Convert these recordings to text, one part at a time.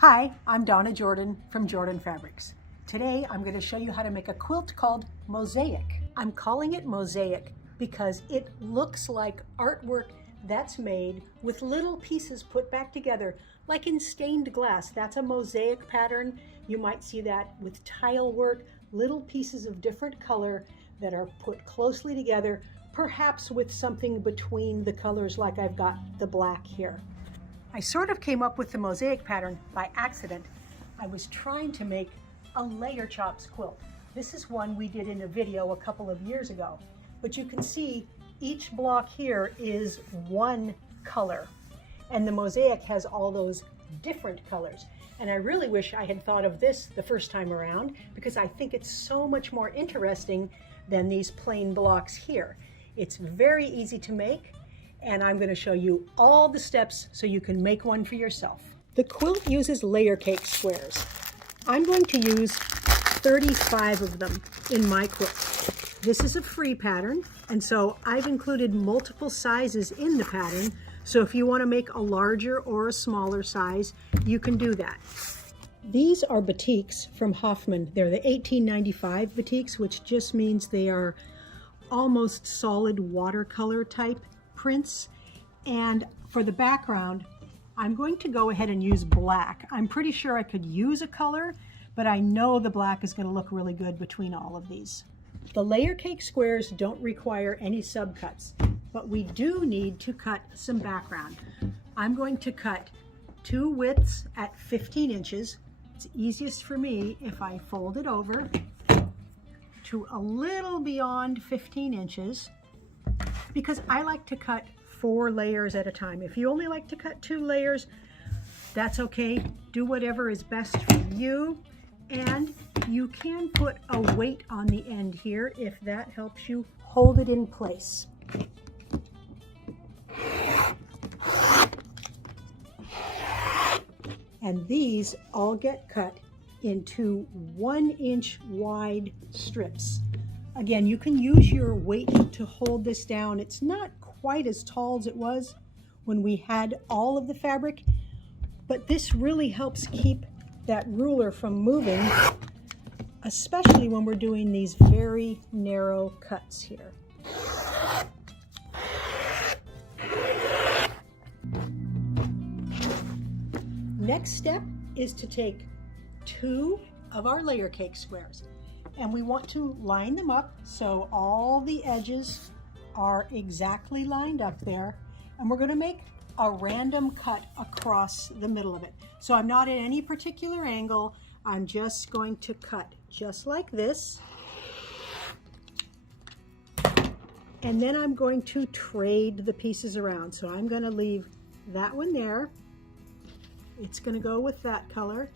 Hi, I'm Donna Jordan from Jordan Fabrics. Today I'm going to show you how to make a quilt called Mosaic. I'm calling it Mosaic because it looks like artwork that's made with little pieces put back together, like in stained glass. That's a mosaic pattern. You might see that with tile work, little pieces of different color that are put closely together, perhaps with something between the colors like I've got the black here. I sort of came up with the mosaic pattern by accident. I was trying to make a layer chops quilt. This is one we did in a video a couple of years ago, but you can see each block here is one color, and the mosaic has all those different colors. And I really wish I had thought of this the first time around, because I think it's so much more interesting than these plain blocks here. It's very easy to make, and I'm going to show you all the steps so you can make one for yourself. The quilt uses layer cake squares. I'm going to use 35 of them in my quilt. This is a free pattern, and so I've included multiple sizes in the pattern, so if you want to make a larger or a smaller size, you can do that. These are batiks from Hoffman. They're the 1895 batiks, which just means they are almost solid watercolor type prints. And for the background, I'm going to go ahead and use black. I'm pretty sure I could use a color, but I know the black is going to look really good between all of these. The layer cake squares don't require any subcuts, but we do need to cut some background. I'm going to cut two widths at 15 inches. It's easiest for me if I fold it over to a little beyond 15 inches, because I like to cut 4 layers at a time. If you only like to cut 2 layers, that's okay. Do whatever is best for you. And you can put a weight on the end here if that helps you hold it in place. And these all get cut into 1-inch wide strips. Again, you can use your weight to hold this down. It's not quite as tall as it was when we had all of the fabric, but this really helps keep that ruler from moving, especially when we're doing these very narrow cuts here. Next step is to take 2 of our layer cake squares, and we want to line them up so all the edges are exactly lined up there, and we're going to make a random cut across the middle of it. So I'm not at any particular angle. I'm just going to cut just like this, and then I'm going to trade the pieces around. So I'm going to leave that one there. It's going to go with that color,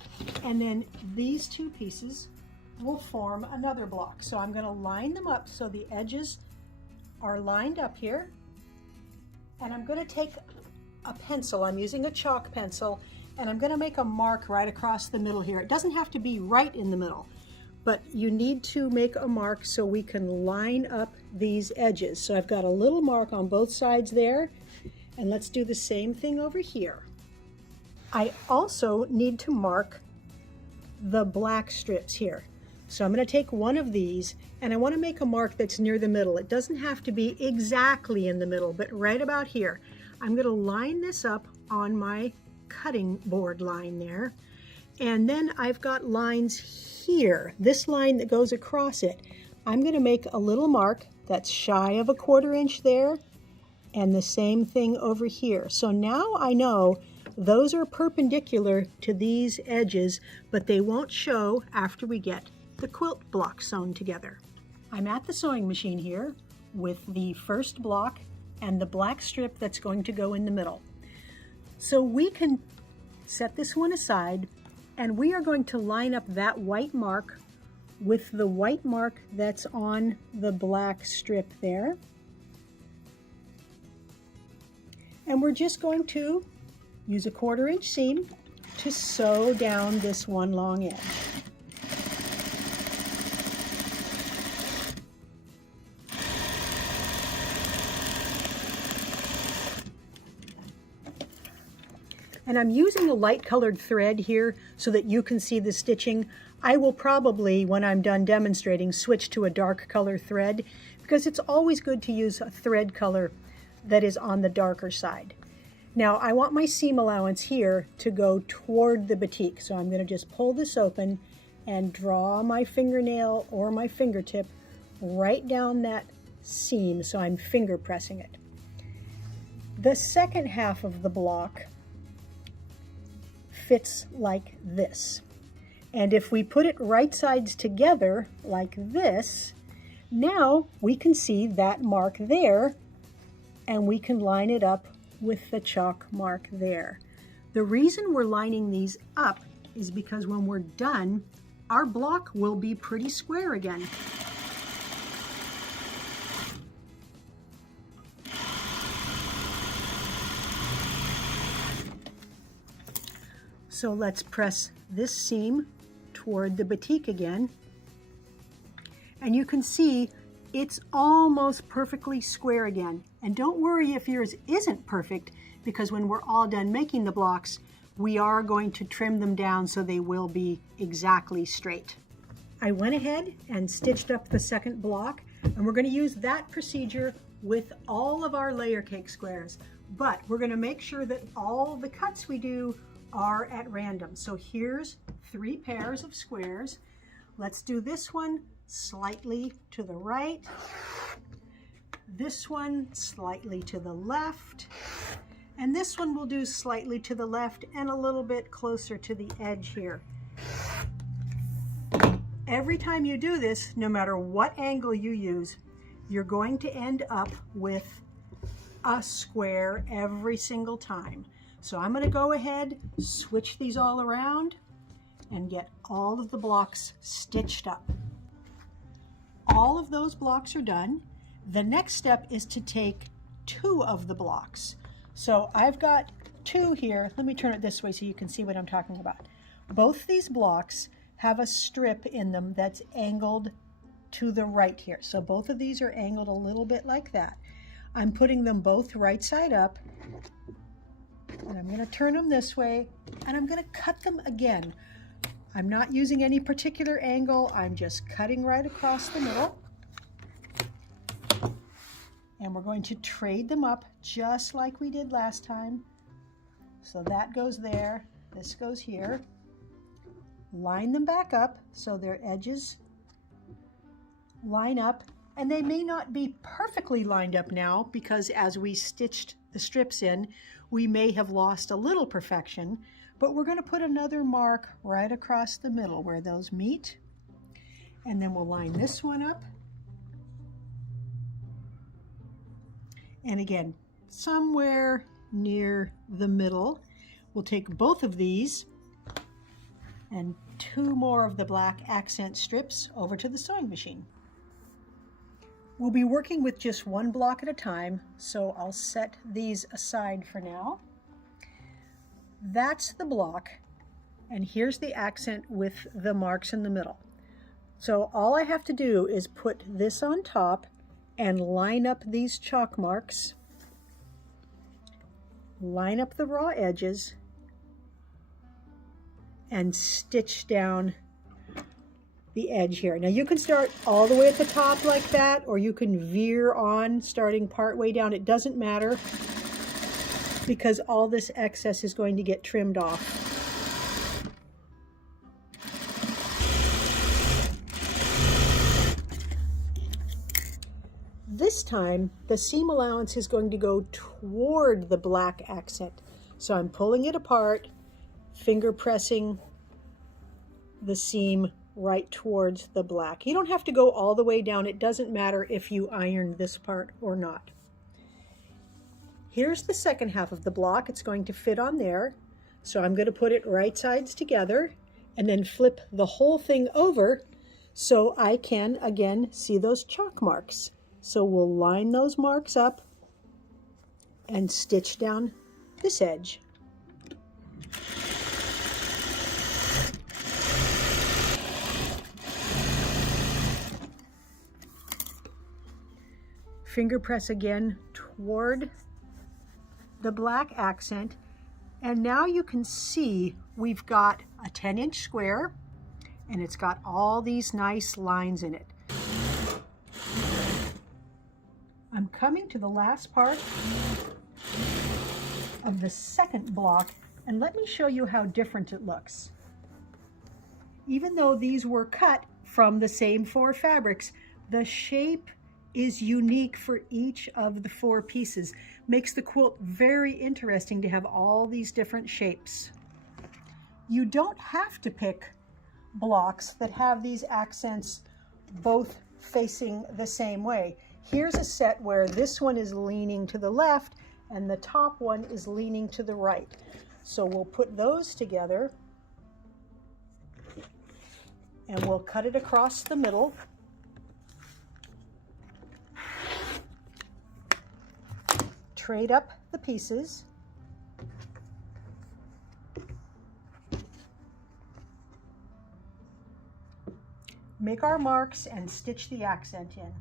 and then these 2 pieces will form another block. So I'm going to line them up so the edges are lined up here, and I'm going to take a pencil. I'm using a chalk pencil, and I'm going to make a mark right across the middle here. It doesn't have to be right in the middle, but you need to make a mark so we can line up these edges. So I've got a little mark on both sides there, and let's do the same thing over here. I also need to mark the black strips here. So I'm going to take one of these, and I want to make a mark that's near the middle. It doesn't have to be exactly in the middle, but right about here. I'm going to line this up on my cutting board line there, and then I've got lines here. This line that goes across it, I'm going to make a little mark that's shy of a 1/4 inch there, and the same thing over here. So now I know those are perpendicular to these edges, but they won't show after we get the quilt block sewn together. I'm at the sewing machine here with the first block and the black strip that's going to go in the middle. So we can set this one aside, and we are going to line up that white mark with the white mark that's on the black strip there. And we're just going to use a 1/4 inch seam to sew down this one long edge. And I'm using a light colored thread here so that you can see the stitching. I will probably, when I'm done demonstrating, switch to a dark color thread because it's always good to use a thread color that is on the darker side. Now I want my seam allowance here to go toward the batik. So I'm going to just pull this open and draw my fingernail or my fingertip right down that seam, so I'm finger pressing it. The second half of the block fits like this. And if we put it right sides together like this, now we can see that mark there and we can line it up with the chalk mark there. The reason we're lining these up is because when we're done, our block will be pretty square again. So let's press this seam toward the batik again. And you can see it's almost perfectly square again. And don't worry if yours isn't perfect, because when we're all done making the blocks, we are going to trim them down so they will be exactly straight. I went ahead and stitched up the second block, and we're going to use that procedure with all of our layer cake squares. But we're going to make sure that all the cuts we do are at random. So here's 3 pairs of squares. Let's do this one slightly to the right, this one slightly to the left, and this one we'll do slightly to the left and a little bit closer to the edge here. Every time you do this, no matter what angle you use, you're going to end up with a square every single time. So I'm going to go ahead, switch these all around, and get all of the blocks stitched up. All of those blocks are done. The next step is to take 2 of the blocks. So I've got 2 here. Let me turn it this way so you can see what I'm talking about. Both these blocks have a strip in them that's angled to the right here. So both of these are angled a little bit like that. I'm putting them both right side up, and I'm going to turn them this way, and I'm going to cut them again. I'm not using any particular angle. I'm just cutting right across the middle. And we're going to trade them up just like we did last time. So that goes there, this goes here. Line them back up so their edges line up. And they may not be perfectly lined up now because as we stitched the strips in, we may have lost a little perfection, but we're going to put another mark right across the middle where those meet. And then we'll line this one up. And again, somewhere near the middle, we'll take both of these and 2 more of the black accent strips over to the sewing machine. We'll be working with just 1 block at a time, so I'll set these aside for now. That's the block, and here's the accent with the marks in the middle. So all I have to do is put this on top and line up these chalk marks, line up the raw edges, and stitch down the edge here. Now you can start all the way at the top like that, or you can veer on starting part way down. It doesn't matter because all this excess is going to get trimmed off. This time the seam allowance is going to go toward the black accent. So I'm pulling it apart, finger pressing the seam right towards the black. You don't have to go all the way down. It doesn't matter if you iron this part or not. Here's the second half of the block. It's going to fit on there. So I'm going to put it right sides together and then flip the whole thing over so I can again see those chalk marks. So we'll line those marks up and stitch down this edge. Finger press again toward the black accent, And now you can see we've got a 10-inch square, and it's got all these nice lines in it. I'm coming to the last part of the second block, and let me show you how different it looks. Even though these were cut from the same 4 fabrics, the shape is unique for each of the 4 pieces. Makes the quilt very interesting to have all these different shapes. You don't have to pick blocks that have these accents both facing the same way. Here's a set where this one is leaning to the left and the top one is leaning to the right. So we'll put those together and we'll cut it across the middle. Trade up the pieces. Make our marks and stitch the accent in.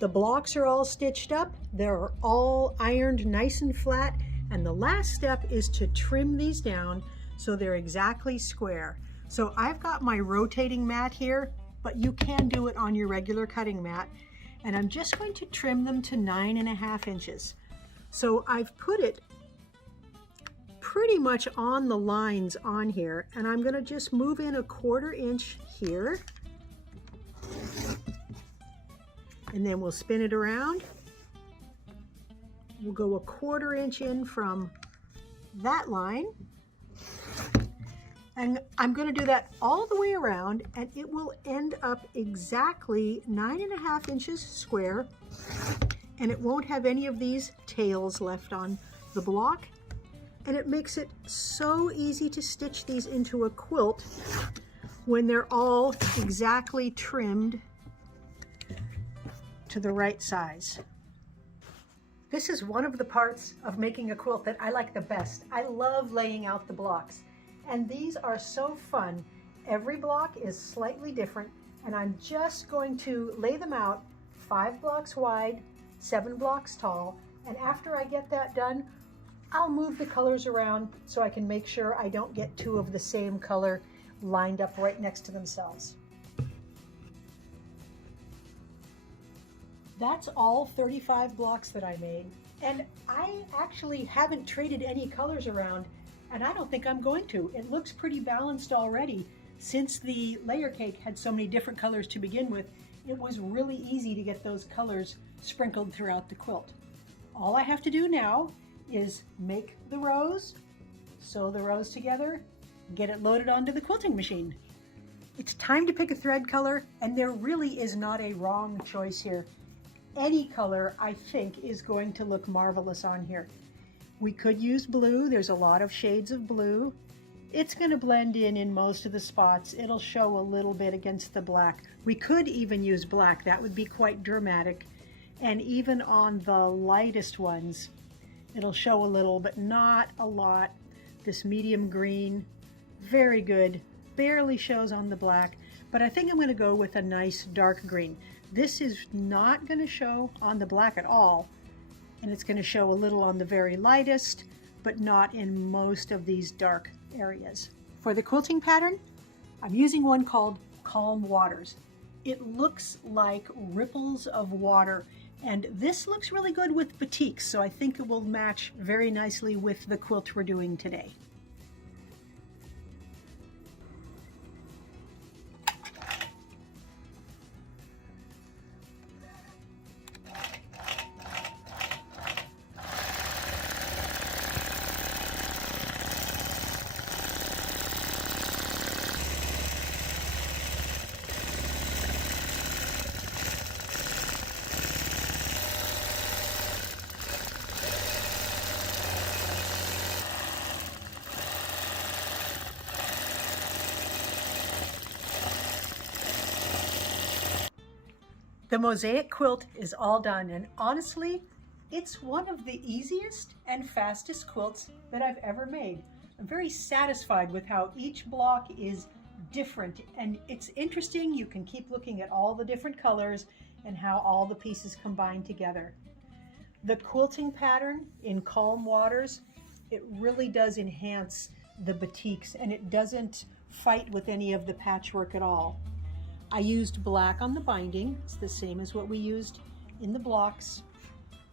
The blocks are all stitched up, they're all ironed nice and flat, and the last step is to trim these down so they're exactly square. So I've got my rotating mat here, but you can do it on your regular cutting mat, and I'm just going to trim them to 9.5 inches. So I've put it pretty much on the lines on here, and I'm going to just move in 1/4 inch here. And then we'll spin it around. We'll go 1/4 inch in from that line. And I'm going to do that all the way around, and it will end up exactly 9.5 inches square. And it won't have any of these tails left on the block. And it makes it so easy to stitch these into a quilt when they're all exactly trimmed to the right size. This is one of the parts of making a quilt that I like the best. I love laying out the blocks, and these are so fun. Every block is slightly different, and I'm just going to lay them out 5 blocks wide, 7 blocks tall, and after I get that done, I'll move the colors around so I can make sure I don't get 2 of the same color lined up right next to themselves. That's all 35 blocks that I made, and I actually haven't traded any colors around, and I don't think I'm going to. It looks pretty balanced already. Since the layer cake had so many different colors to begin with, it was really easy to get those colors sprinkled throughout the quilt. All I have to do now is make the rows, sew the rows together, get it loaded onto the quilting machine. It's time to pick a thread color, and there really is not a wrong choice here. Any color, I think, is going to look marvelous on here. We could use blue. There's a lot of shades of blue. It's going to blend in most of the spots. It'll show a little bit against the black. We could even use black. That would be quite dramatic. And even on the lightest ones, it'll show a little, but not a lot. This medium green, very good. Barely shows on the black, but I think I'm going to go with a nice dark green. This is not going to show on the black at all, and it's going to show a little on the very lightest, but not in most of these dark areas. For the quilting pattern, I'm using one called Calm Waters. It looks like ripples of water, and this looks really good with batiks, so I think it will match very nicely with the quilt we're doing today. The mosaic quilt is all done, and honestly, It's one of the easiest and fastest quilts that I've ever made. I'm very satisfied with how each block is different, and it's interesting. You can keep looking at all the different colors and how all the pieces combine together. The quilting pattern in calm waters, it really does enhance the batiks, and it doesn't fight with any of the patchwork at all. I used black on the binding. It's the same as what we used in the blocks.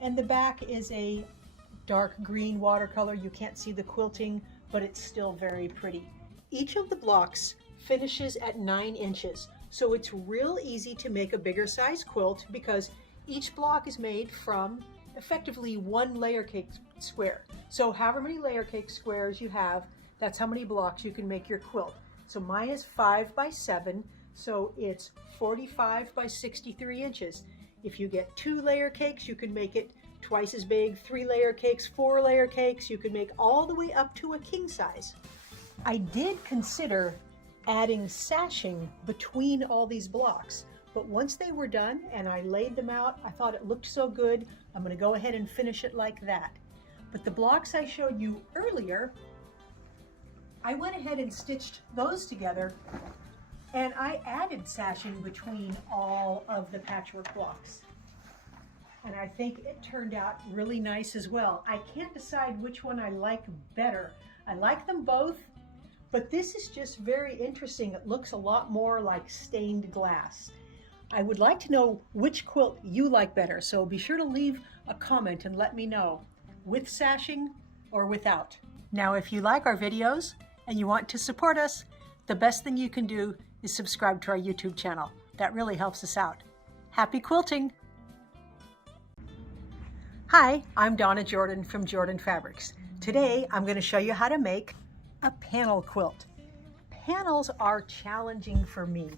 And the back is a dark green watercolor. You can't see the quilting, but it's still very pretty. Each of the blocks finishes at 9 inches, so it's real easy to make a bigger size quilt because each block is made from effectively one layer cake square. So however many layer cake squares you have, that's how many blocks you can make your quilt. So mine is 5 by 7, so it's 45 by 63 inches. If you get 2 layer cakes, you can make it twice as big. 3 layer cakes, 4 layer cakes, you can make all the way up to a king size. I did consider adding sashing between all these blocks, but once they were done and I laid them out, I thought it looked so good, I'm going to go ahead and finish it like that. But the blocks I showed you earlier, I went ahead and stitched those together, and I added sashing between all of the patchwork blocks. And I think it turned out really nice as well. I can't decide which one I like better. I like them both, but this is just very interesting. It looks a lot more like stained glass. I would like to know which quilt you like better, so be sure to leave a comment and let me know, with sashing or without. Now, if you like our videos and you want to support us, the best thing you can do is subscribe to our YouTube channel. That really helps us out. Happy quilting! Hi, I'm Donna Jordan from Jordan Fabrics. Today I'm going to show you how to make a panel quilt. Panels are challenging for me.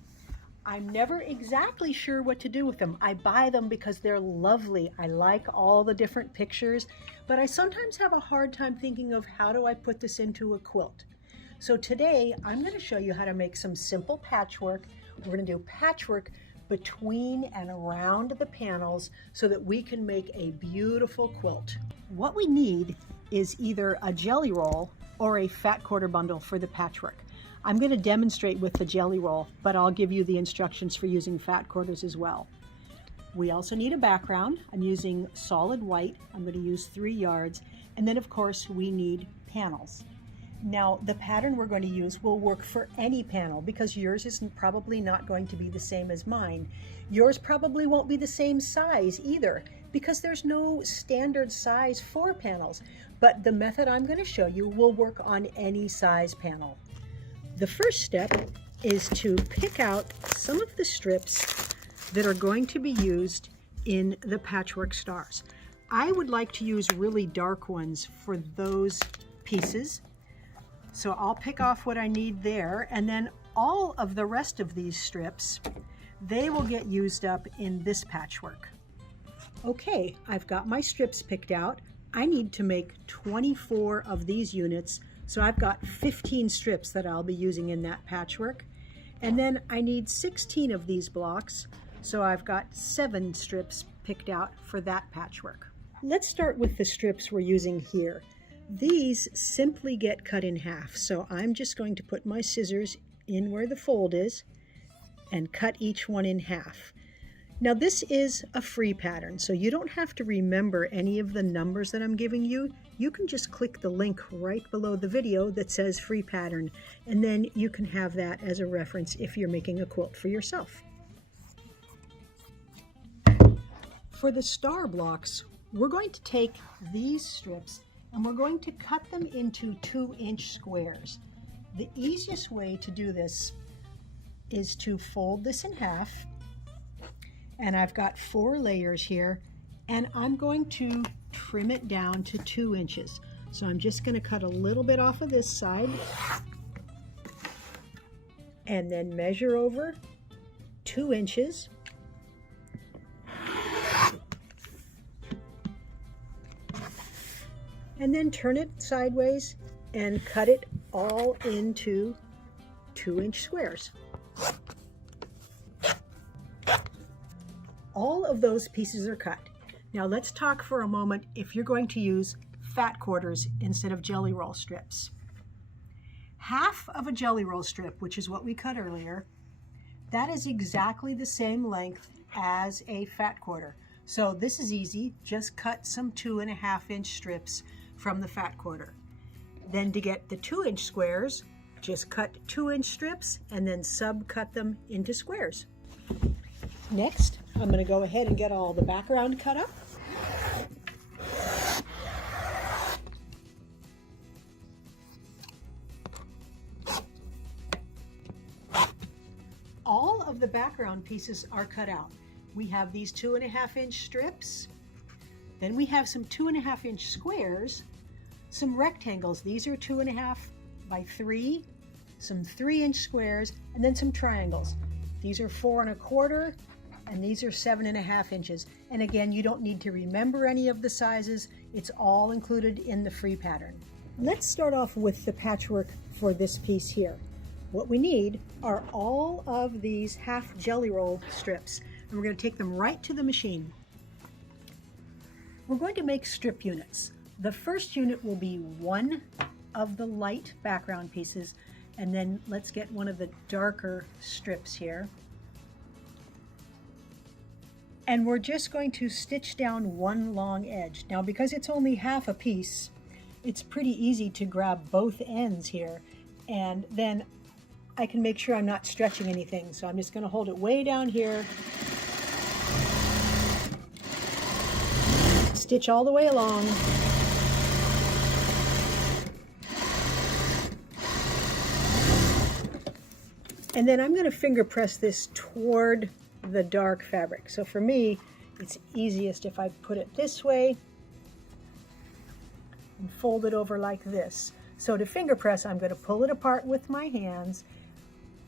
I'm never exactly sure what to do with them. I buy them because they're lovely. I like all the different pictures, but I sometimes have a hard time thinking of how do I put this into a quilt. So today I'm going to show you how to make some simple patchwork. We're going to do patchwork between and around the panels so that we can make a beautiful quilt. What we need is either a jelly roll or a fat quarter bundle for the patchwork. I'm going to demonstrate with the jelly roll, but I'll give you the instructions for using fat quarters as well. We also need a background. I'm using solid white. I'm going to use 3 yards. And then of course we need panels. Now the pattern we're going to use will work for any panel because yours is probably not going to be the same as mine. Yours probably won't be the same size either because there's no standard size for panels, but the method I'm going to show you will work on any size panel. The first step is to pick out some of the strips that are going to be used in the patchwork stars. I would like to use really dark ones for those pieces. So I'll pick off what I need there, and then all of the rest of these strips, they will get used up in this patchwork. Okay, I've got my strips picked out. I need to make 24 of these units, so I've got 15 strips that I'll be using in that patchwork. And then I need 16 of these blocks, so I've got 7 strips picked out for that patchwork. Let's start with the strips we're using here. These simply get cut in half, so I'm just going to put my scissors in where the fold is and cut each one in half. Now this is a free pattern, so you don't have to remember any of the numbers that I'm giving you. You can just click the link right below the video that says free pattern, and then you can have that as a reference if you're making a quilt for yourself. For the star blocks, we're going to take these strips and we're going to cut them into 2-inch squares. The easiest way to do this is to fold this in half, and I've got 4 layers here, and I'm going to trim it down to 2 inches. So I'm just going to cut a little bit off of this side and then measure over 2 inches. And then turn it sideways and cut it all into 2-inch squares. All of those pieces are cut. Now let's talk for a moment if you're going to use fat quarters instead of jelly roll strips. Half of a jelly roll strip, which is what we cut earlier, that is exactly the same length as a fat quarter. So this is easy, just cut some 2.5-inch strips from the fat quarter. Then to get the 2-inch squares, just cut 2-inch strips and then sub-cut them into squares. Next, I'm going to go ahead and get all the background cut up. All of the background pieces are cut out. We have these 2.5-inch strips. Then we have some 2.5-inch squares, some rectangles. These are 2.5 by 3, some 3-inch squares, and then some triangles. These are 4.25, and these are 7.5 inches. And again, you don't need to remember any of the sizes. It's all included in the free pattern. Let's start off with the patchwork for this piece here. What we need are all of these half jelly roll strips, and we're going to take them right to the machine. We're going to make strip units. The first unit will be one of the light background pieces, and then let's get one of the darker strips here. And we're just going to stitch down one long edge. Now, because it's only half a piece, it's pretty easy to grab both ends here, and then I can make sure I'm not stretching anything. So I'm just going to hold it way down here, stitch all the way along, and then I'm going to finger press this toward the dark fabric. So for me, it's easiest if I put it this way and fold it over like this. So to finger press, I'm going to pull it apart with my hands,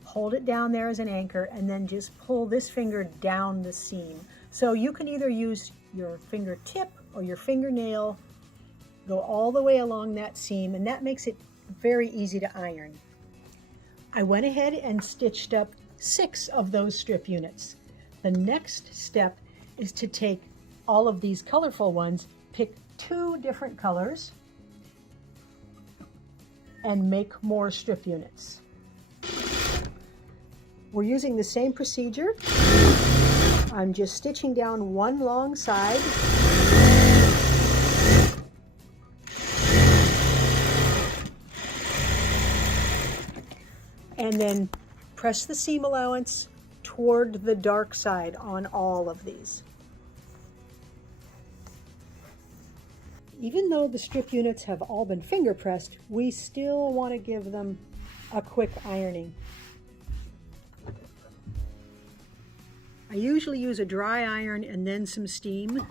hold it down there as an anchor, and then just pull this finger down the seam. So you can either use your fingertip or your fingernail, go all the way along that seam, and that makes it very easy to iron. I went ahead and stitched up 6 of those strip units. The next step is to take all of these colorful ones, pick 2 different colors, and make more strip units. We're using the same procedure. I'm just stitching down one long side, and then press the seam allowance toward the dark side on all of these. Even though the strip units have all been finger pressed, we still want to give them a quick ironing. I usually use a dry iron and then some steam,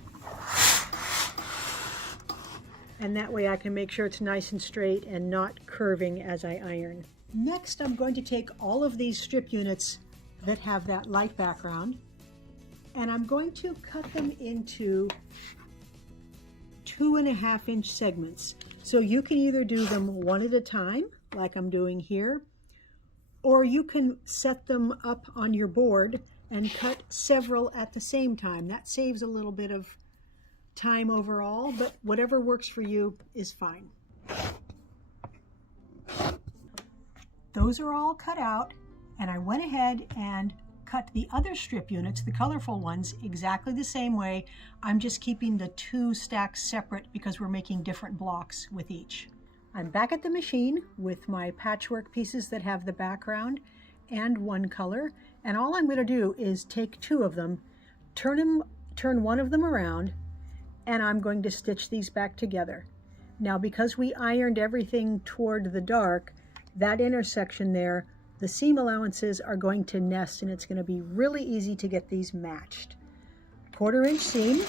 and that way I can make sure it's nice and straight and not curving as I iron. Next, I'm going to take all of these strip units that have that light background, and I'm going to cut them into 2.5-inch segments. So you can either do them one at a time, like I'm doing here, or you can set them up on your board and cut several at the same time. That saves a little bit of time overall, but whatever works for you is fine. Those are all cut out, and I went ahead and cut the other strip units, the colorful ones, exactly the same way. I'm just keeping the 2 stacks separate because we're making different blocks with each. I'm back at the machine with my patchwork pieces that have the background and one color, and all I'm going to do is take 2 of them, turn one of them around, and I'm going to stitch these back together. Now, because we ironed everything toward the dark, that intersection there, the seam allowances are going to nest, and it's going to be really easy to get these matched. 1/4-inch seam,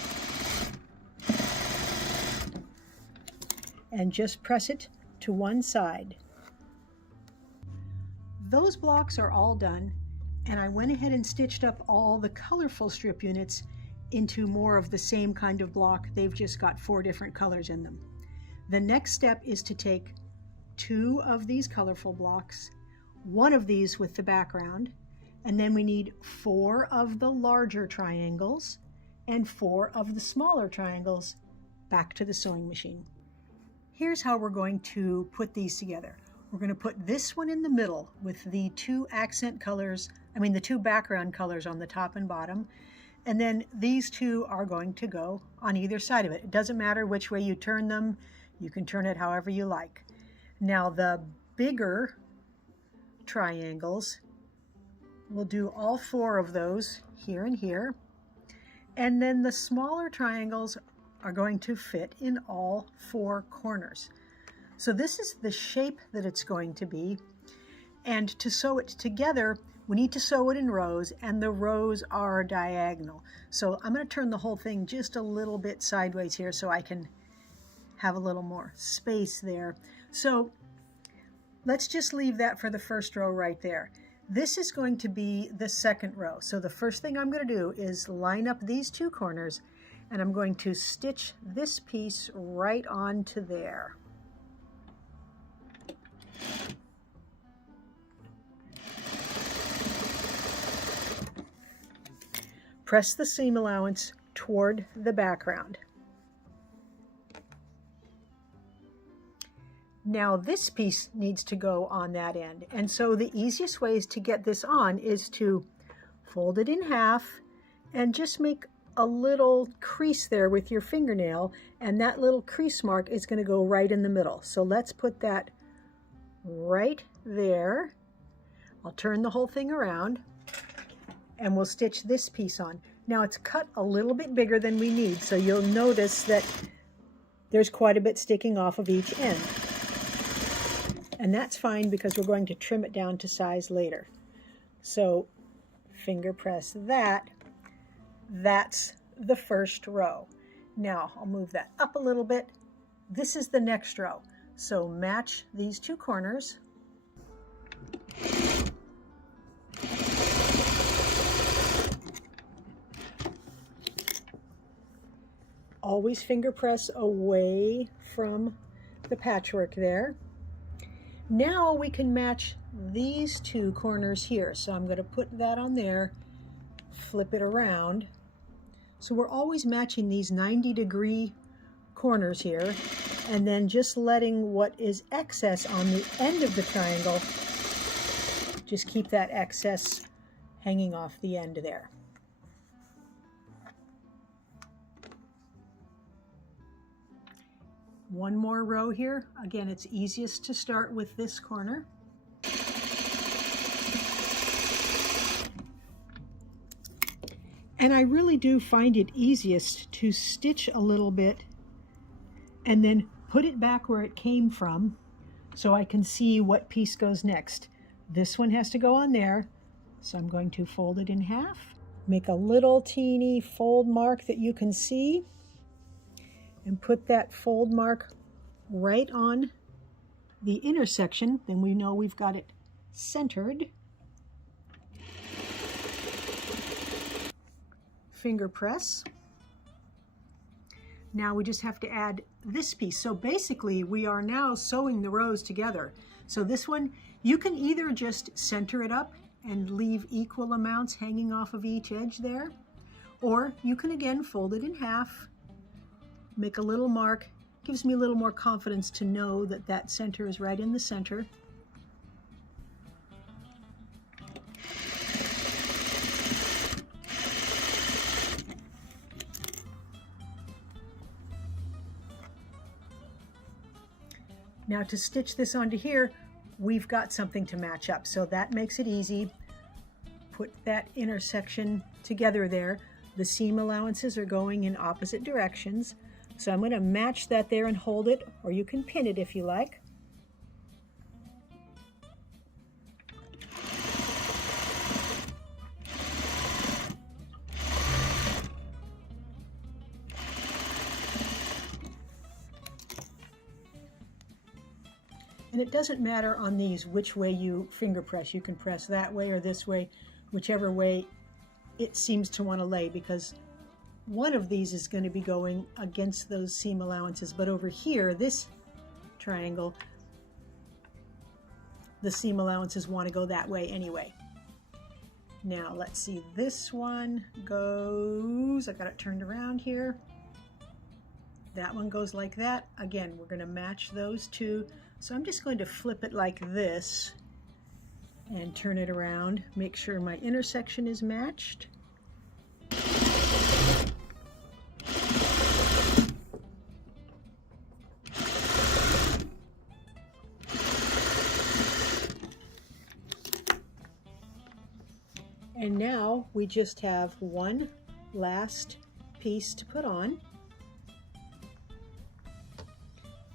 and just press it to one side. Those blocks are all done, and I went ahead and stitched up all the colorful strip units into more of the same kind of block. They've just got 4 different colors in them. The next step is to take 2 of these colorful blocks, 1 of these with the background, and then we need 4 of the larger triangles and 4 of the smaller triangles back to the sewing machine. Here's how we're going to put these together. We're going to put this one in the middle with the 2 accent colors, the 2 background colors on the top and bottom. And then these 2 are going to go on either side of it. It doesn't matter which way you turn them. You can turn it however you like. Now the bigger triangles, we'll do all 4 of those here and here. And then the smaller triangles are going to fit in all 4 corners. So this is the shape that it's going to be. And to sew it together, we need to sew it in rows, and the rows are diagonal. So I'm going to turn the whole thing just a little bit sideways here so I can have a little more space there. So let's just leave that for the first row right there. This is going to be the second row. So the first thing I'm going to do is line up these 2 corners, and I'm going to stitch this piece right onto there. Press the seam allowance toward the background. Now this piece needs to go on that end, and so the easiest ways to get this on is to fold it in half and just make a little crease there with your fingernail, and that little crease mark is going to go right in the middle. So let's put that right there. I'll turn the whole thing around and we'll stitch this piece on. Now it's cut a little bit bigger than we need, so you'll notice that there's quite a bit sticking off of each end. And that's fine because we're going to trim it down to size later. So finger press that. That's the first row. Now I'll move that up a little bit. This is the next row. So match these 2 corners. Always finger press away from the patchwork there. Now we can match these 2 corners here. So I'm going to put that on there, flip it around. So we're always matching these 90-degree corners here, and then just letting what is excess on the end of the triangle, just keep that excess hanging off the end there. One more row here. Again, it's easiest to start with this corner. And I really do find it easiest to stitch a little bit and then put it back where it came from so I can see what piece goes next. This one has to go on there, so I'm going to fold it in half, make a little teeny fold mark that you can see, and put that fold mark right on the intersection. Then we know we've got it centered. Finger press. Now we just have to add this piece. So basically we are now sewing the rows together. So this one, you can either just center it up and leave equal amounts hanging off of each edge there, or you can again fold it in half, make a little mark. Gives me a little more confidence to know that that center is right in the center. Now to stitch this onto here, we've got something to match up, so that makes it easy. Put that intersection together there. The seam allowances are going in opposite directions, so I'm going to match that there and hold it, or you can pin it if you like. And it doesn't matter on these which way you finger press. You can press that way or this way, whichever way it seems to want to lay, because one of these is going to be going against those seam allowances. But over here, this triangle, the seam allowances want to go that way anyway. Now let's see, this one goes, I got it turned around here. That one goes like that. Again, we're going to match those two. So I'm just going to flip it like this and turn it around. Make sure my intersection is matched. And now we just have one last piece to put on.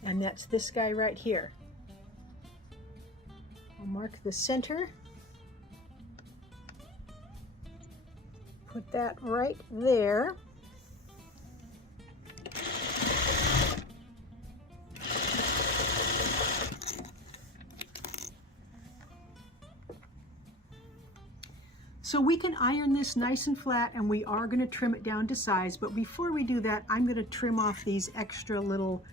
And that's this guy right here. I'll mark the center. Put that right there. So we can iron this nice and flat, and we are going to trim it down to size, but before we do that, I'm going to trim off these extra little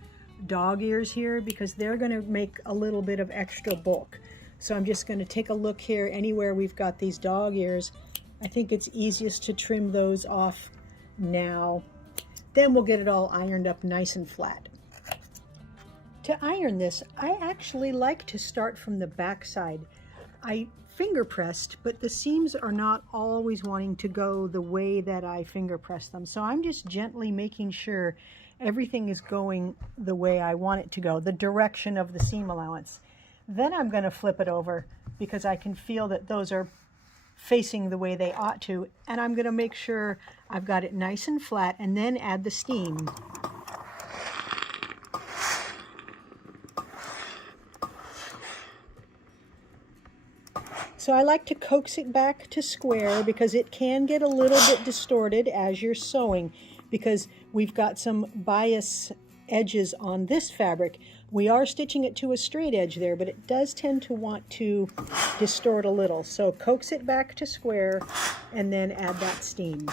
dog ears here because they're going to make a little bit of extra bulk. So I'm just going to take a look here anywhere we've got these dog ears. I think it's easiest to trim those off now. Then we'll get it all ironed up nice and flat. To iron this, I actually like to start from the back side. I finger pressed, but the seams are not always wanting to go the way that I finger press them. So I'm just gently making sure everything is going the way I want it to go, the direction of the seam allowance. Then I'm going to flip it over because I can feel that those are facing the way they ought to, and I'm going to make sure I've got it nice and flat and then add the steam. So I like to coax it back to square because it can get a little bit distorted as you're sewing because we've got some bias edges on this fabric. We are stitching it to a straight edge there, but it does tend to want to distort a little. So coax it back to square and then add that steam.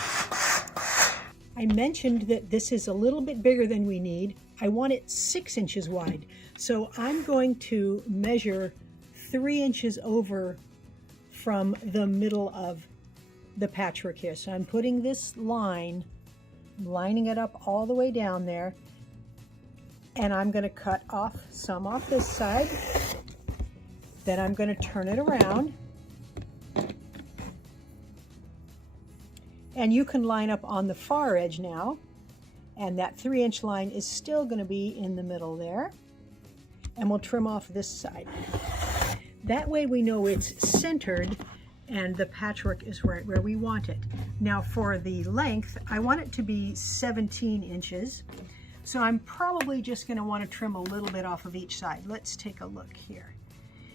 I mentioned that this is a little bit bigger than we need. I want it 6 inches wide. So I'm going to measure 3 inches over from the middle of the patchwork here. So I'm putting this line, lining it up all the way down there, and I'm going to cut off some off this side. Then I'm going to turn it around. And you can line up on the far edge now, and that 3-inch line is still going to be in the middle there. And we'll trim off this side. That way we know it's centered and the patchwork is right where we want it. Now for the length, I want it to be 17 inches. So I'm probably just going to want to trim a little bit off of each side. Let's take a look here.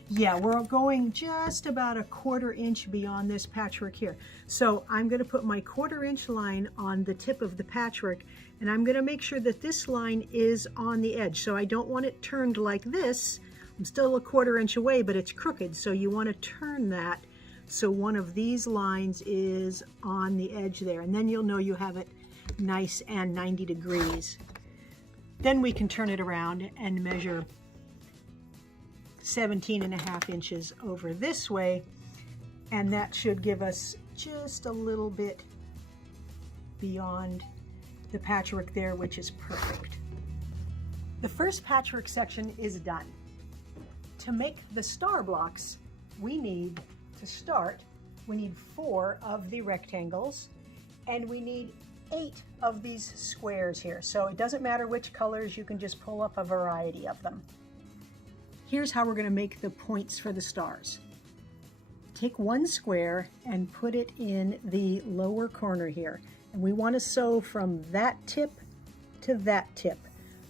Yeah, we're going just about a 1/4 inch beyond this patchwork here. So I'm going to put my 1/4 inch line on the tip of the patchwork, and I'm going to make sure that this line is on the edge. So I don't want it turned like this. I'm still a 1/4 inch away, but it's crooked. So you want to turn that so one of these lines is on the edge there. And then you'll know you have it nice and 90 degrees. Then we can turn it around and measure 17.5 inches over this way. And that should give us just a little bit beyond the patchwork there, which is perfect. The first patchwork section is done. To make the star blocks, we need to start, we need 4 of the rectangles, and we need 8 of these squares here. So it doesn't matter which colors, you can just pull up a variety of them. Here's how we're going to make the points for the stars. Take one square and put it in the lower corner here. And we want to sew from that tip to that tip.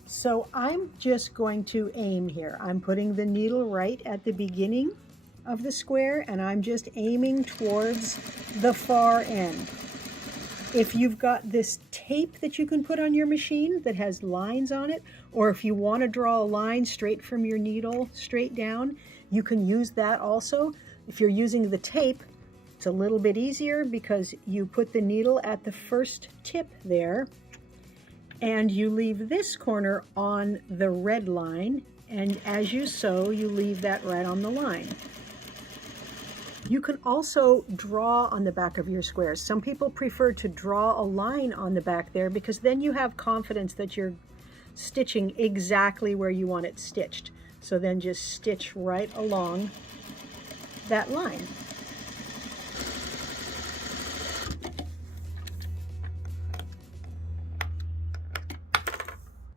So I'm just going to aim here. I'm putting the needle right at the beginning of the square, and I'm just aiming towards the far end. If you've got this tape that you can put on your machine that has lines on it, or if you want to draw a line straight from your needle straight down, you can use that also. If you're using the tape, it's a little bit easier because you put the needle at the first tip there, and you leave this corner on the red line, and as you sew, you leave that right on the line. You can also draw on the back of your squares. Some people prefer to draw a line on the back there because then you have confidence that you're stitching exactly where you want it stitched. So then just stitch right along that line.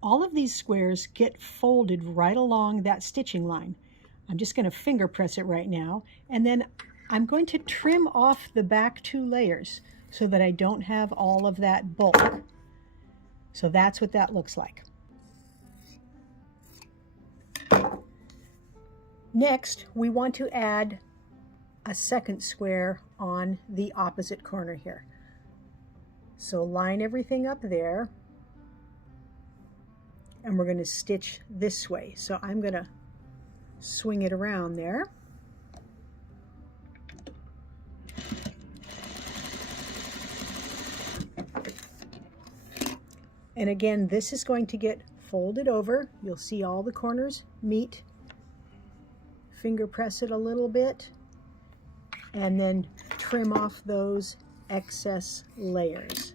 All of these squares get folded right along that stitching line. I'm just going to finger press it right now, and then I'm going to trim off the back 2 layers so that I don't have all of that bulk. So that's what that looks like. Next, we want to add a second square on the opposite corner here. So line everything up there, and we're going to stitch this way. So I'm going to swing it around there. And again, this is going to get folded over. You'll see all the corners meet. Finger press it a little bit, and then trim off those excess layers.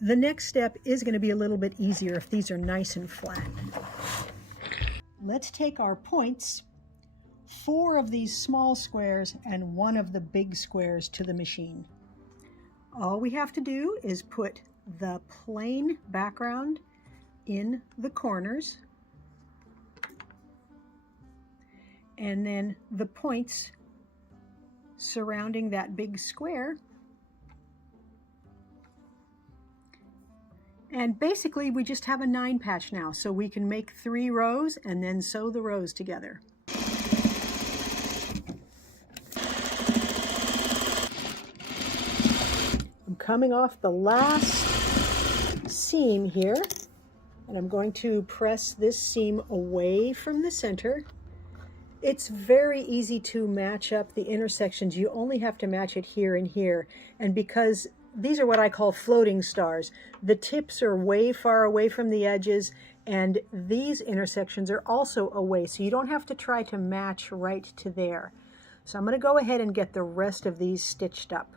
The next step is going to be a little bit easier if these are nice and flat. Let's take our points, 4 of these small squares and 1 of the big squares, to the machine. All we have to do is put the plain background in the corners, and then the points surrounding that big square. And basically we just have a 9 patch now, so we can make 3 rows and then sew the rows together. I'm coming off the last seam here, and I'm going to press this seam away from the center. It's very easy to match up the intersections. You only have to match it here and here. And because these are what I call floating stars, the tips are way far away from the edges, and these intersections are also away, so you don't have to try to match right to there. So I'm going to go ahead and get the rest of these stitched up.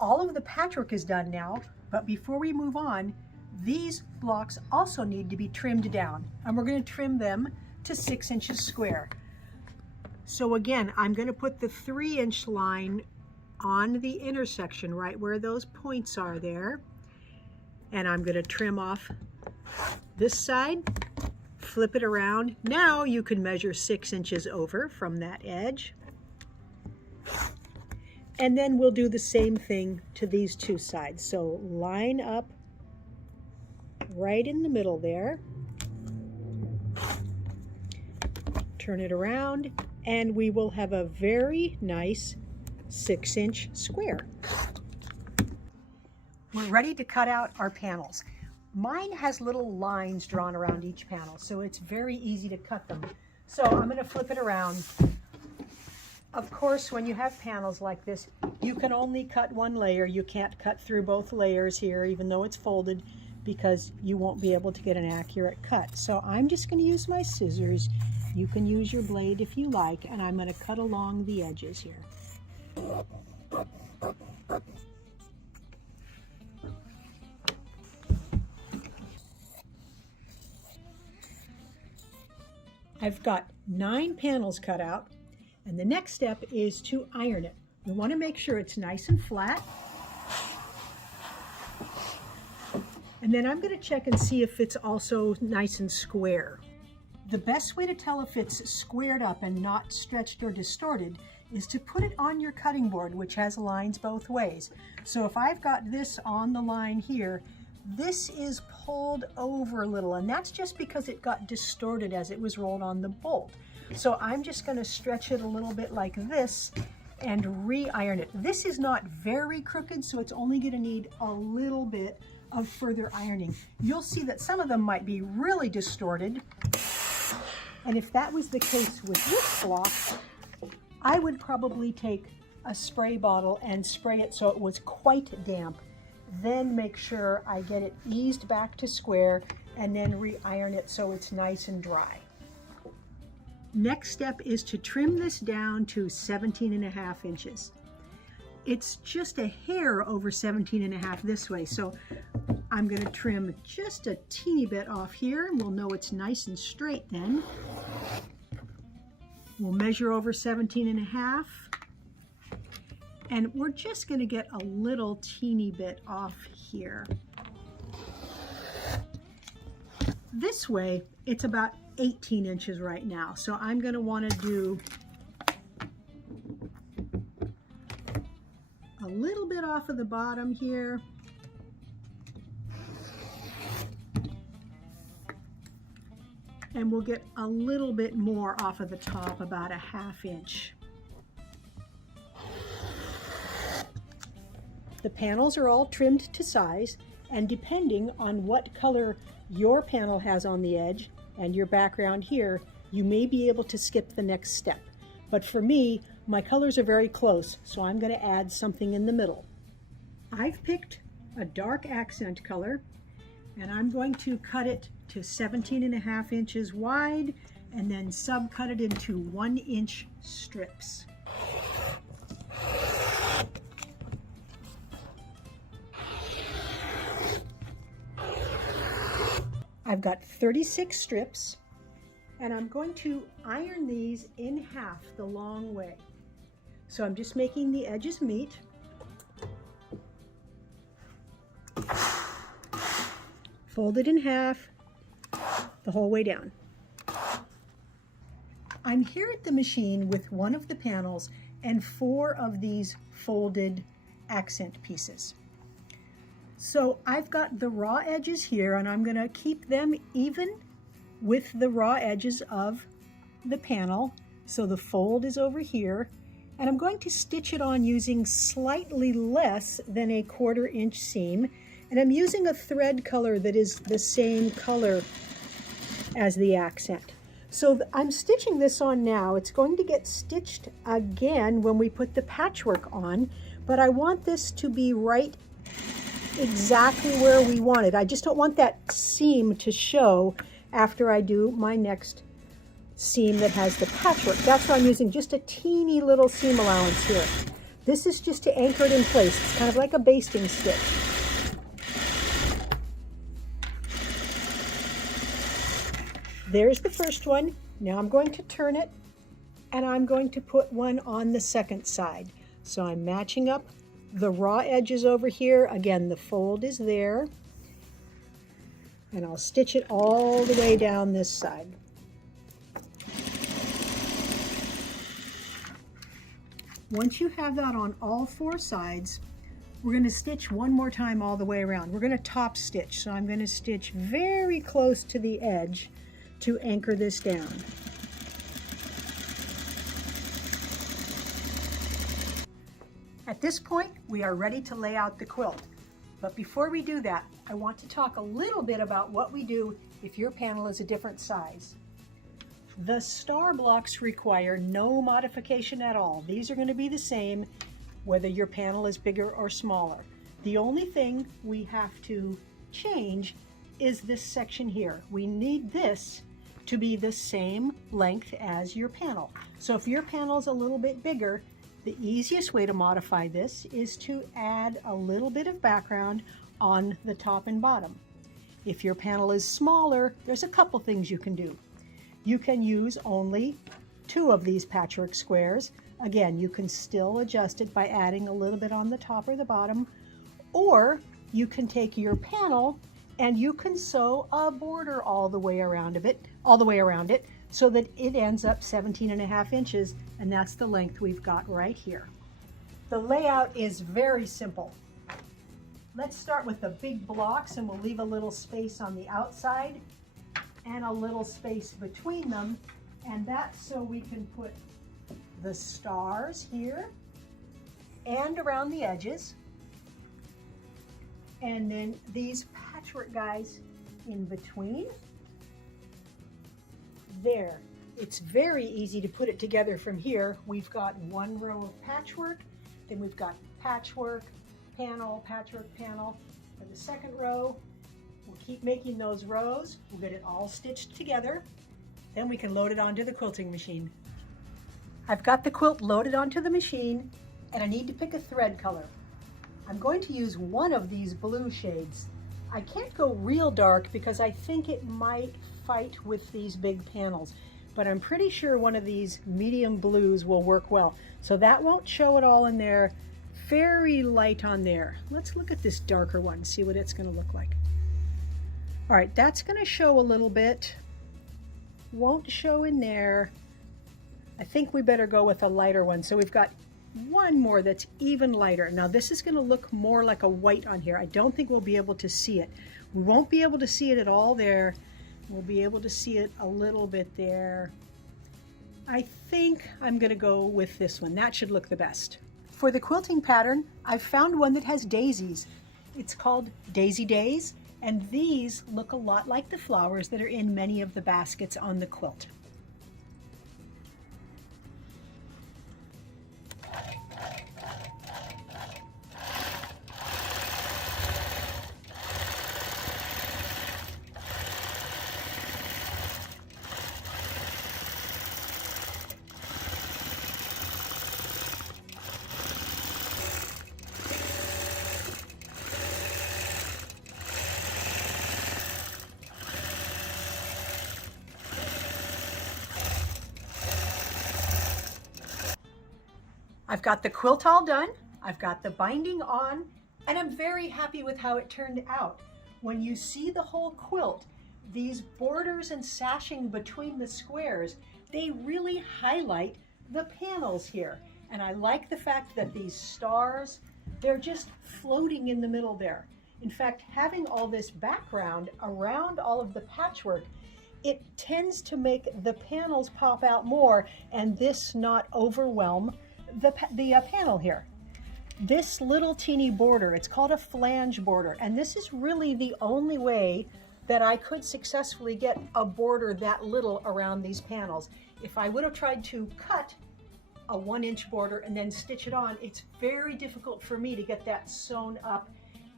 All of the patchwork is done now, but before we move on, these blocks also need to be trimmed down, and we're going to trim them to 6 inches square. So again, I'm going to put the 3-inch line on the intersection right where those points are there, and I'm going to trim off this side, flip it around. Now you can measure 6 inches over from that edge, and then we'll do the same thing to these 2 sides. So line up right in the middle there, turn it around, and we will have a very nice 6-inch square. We're ready to cut out our panels. Mine has little lines drawn around each panel, so it's very easy to cut them. So I'm going to flip it around. Of course, when you have panels like this, you can only cut 1 layer. You can't cut through both layers here, even though it's folded, because you won't be able to get an accurate cut. So I'm just going to use my scissors. You can use your blade if you like, and I'm going to cut along the edges here. I've got 9 panels cut out, and the next step is to iron it. We want to make sure it's nice and flat. And then I'm going to check and see if it's also nice and square. The best way to tell if it's squared up and not stretched or distorted is to put it on your cutting board, which has lines both ways. So if I've got this on the line here, this is pulled over a little, and that's just because it got distorted as it was rolled on the bolt. So I'm just going to stretch it a little bit like this and re-iron it. This is not very crooked, so it's only going to need a little bit of further ironing. You'll see that some of them might be really distorted, and if that was the case with this block, I would probably take a spray bottle and spray it so it was quite damp, then make sure I get it eased back to square, and then re-iron it so it's nice and dry. Next step is to trim this down to 17.5 inches. It's just a hair over 17.5 this way, so I'm going to trim just a teeny bit off here, and we'll know it's nice and straight then. We'll measure over 17.5, and we're just going to get a little teeny bit off here. This way, it's about 18 inches right now, so I'm going to want to do a little bit off of the bottom here. And we'll get a little bit more off of the top, about a ½ inch. The panels are all trimmed to size, and depending on what color your panel has on the edge and your background here, you may be able to skip the next step. But for me, my colors are very close, so I'm going to add something in the middle. I've picked a dark accent color, and I'm going to cut it to 17.5 inches wide and then subcut it into 1-inch strips. I've got 36 strips, and I'm going to iron these in half the long way. So I'm just making the edges meet. Fold it in half the whole way down. I'm here at the machine with one of the panels and 4 of these folded accent pieces. So I've got the raw edges here, and I'm going to keep them even with the raw edges of the panel. So the fold is over here, and I'm going to stitch it on using slightly less than a 1/4 inch seam. And I'm using a thread color that is the same color as the accent. So I'm stitching this on now. It's going to get stitched again when we put the patchwork on, but I want this to be right exactly where we want it. I just don't want that seam to show after I do my next seam that has the patchwork. That's why I'm using just a teeny little seam allowance here. This is just to anchor it in place. It's kind of like a basting stitch. There's the first one. Now I'm going to turn it, and I'm going to put one on the second side. So I'm matching up the raw edges over here. Again, the fold is there, and I'll stitch it all the way down this side. Once you have that on all 4 sides, we're going to stitch one more time all the way around. We're going to top stitch, so I'm going to stitch very close to the edge to anchor this down. At this point, we are ready to lay out the quilt. But before we do that, I want to talk a little bit about what we do if your panel is a different size. The star blocks require no modification at all. These are going to be the same whether your panel is bigger or smaller. The only thing we have to change is this section here. We need this to be the same length as your panel. So if your panel is a little bit bigger, the easiest way to modify this is to add a little bit of background on the top and bottom. If your panel is smaller, there's a couple things you can do. You can use only 2 of these patchwork squares. Again, you can still adjust it by adding a little bit on the top or the bottom, or you can take your panel and you can sew a border all the way around it so that it ends up 17.5 inches, and that's the length we've got right here. The layout is very simple. Let's start with the big blocks, and we'll leave a little space on the outside and a little space between them, and that's so we can put the stars here and around the edges, and then these patchwork guys in between. There. It's very easy to put it together from here. We've got 1 row of patchwork, then we've got patchwork, panel, patchwork, panel. For the second row, we'll keep making those rows. We'll get it all stitched together. Then we can load it onto the quilting machine. I've got the quilt loaded onto the machine, and I need to pick a thread color. I'm going to use one of these blue shades. I can't go real dark because I think it might fight with these big panels, but I'm pretty sure one of these medium blues will work well. So that won't show it all in there. Very light on there. Let's look at this darker one, see what it's going to look like. All right, that's going to show a little bit. Won't show in there. I think we better go with a lighter one. So we've got one more that's even lighter. Now this is going to look more like a white on here. I don't think we'll be able to see it. We won't be able to see it at all there. We'll be able to see it a little bit there. I think I'm going to go with this one. That should look the best. For the quilting pattern, I've found one that has daisies. It's called Daisy Days, and these look a lot like the flowers that are in many of the baskets on the quilt. I've got the quilt all done, I've got the binding on, and I'm very happy with how it turned out. When you see the whole quilt, these borders and sashing between the squares, they really highlight the panels here. And I like the fact that these stars, they're just floating in the middle there. In fact, having all this background around all of the patchwork, it tends to make the panels pop out more and this not overwhelm the panel here. This little teeny border, it's called a flange border, and this is really the only way that I could successfully get a border that little around these panels. If I would have tried to cut a 1-inch border and then stitch it on, it's very difficult for me to get that sewn up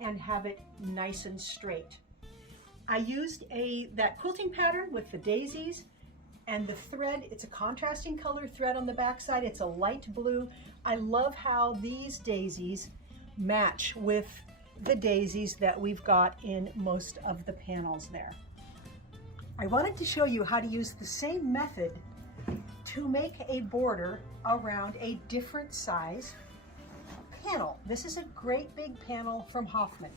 and have it nice and straight. I used that quilting pattern with the daisies. And the thread, it's a contrasting color thread on the back side. It's a light blue. I love how these daisies match with the daisies that we've got in most of the panels there. I wanted to show you how to use the same method to make a border around a different size panel. This is a great big panel from Hoffman.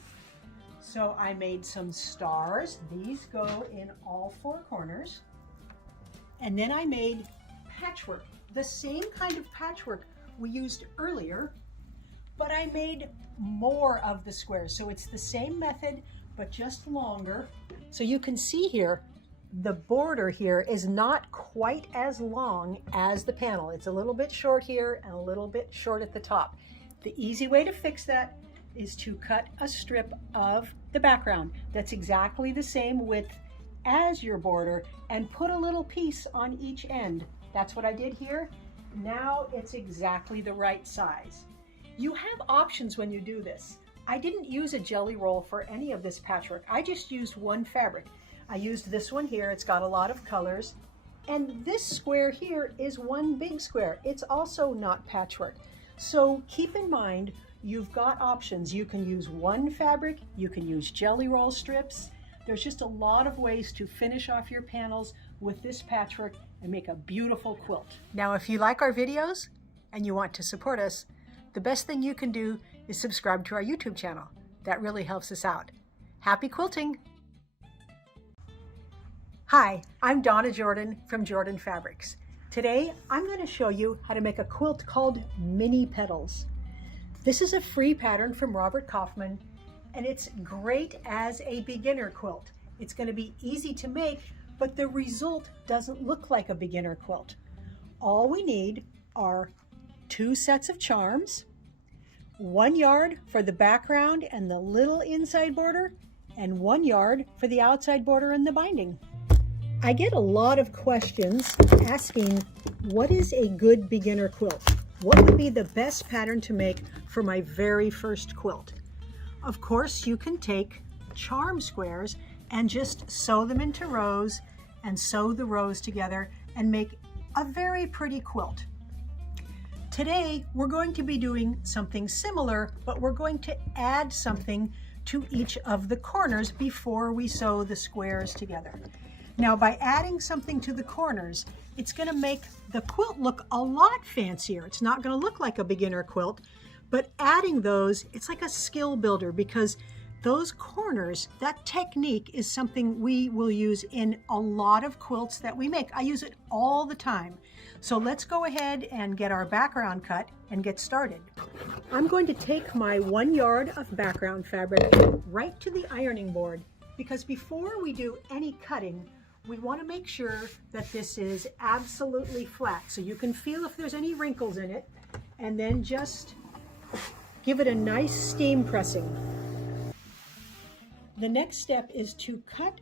So I made some stars. These go in all 4 corners. And then I made patchwork, the same kind of patchwork we used earlier, but I made more of the squares. So it's the same method, but just longer. So you can see here, the border here is not quite as long as the panel. It's a little bit short here and a little bit short at the top. The easy way to fix that is to cut a strip of the background that's exactly the same width as your border and put a little piece on each end. That's what I did here. Now it's exactly the right size. You have options when you do this. I didn't use a jelly roll for any of this patchwork. I just used one fabric. I used this one here. It's got a lot of colors. And this square here is one big square. It's also not patchwork. So keep in mind, you've got options. You can use one fabric, you can use jelly roll strips. There's just a lot of ways to finish off your panels with this patchwork and make a beautiful quilt. Now, if you like our videos and you want to support us, the best thing you can do is subscribe to our YouTube channel. That really helps us out. Happy quilting! Hi, I'm Donna Jordan from Jordan Fabrics. Today, I'm going to show you how to make a quilt called Mini Petals. This is a free pattern from Robert Kaufman, and it's great as a beginner quilt. It's going to be easy to make, but the result doesn't look like a beginner quilt. All we need are 2 sets of charms, 1 yard for the background and the little inside border, and 1 yard for the outside border and the binding. I get a lot of questions asking, what is a good beginner quilt? What would be the best pattern to make for my very first quilt? Of course, you can take charm squares and just sew them into rows and sew the rows together and make a very pretty quilt. Today, we're going to be doing something similar, but we're going to add something to each of the corners before we sew the squares together. Now, by adding something to the corners, it's going to make the quilt look a lot fancier. It's not going to look like a beginner quilt, but adding those, it's like a skill builder, because those corners, that technique is something we will use in a lot of quilts that we make. I use it all the time. So let's go ahead and get our background cut and get started. I'm going to take my 1 yard of background fabric right to the ironing board, because before we do any cutting, we want to make sure that this is absolutely flat, so you can feel if there's any wrinkles in it, and then just give it a nice steam pressing. The next step is to cut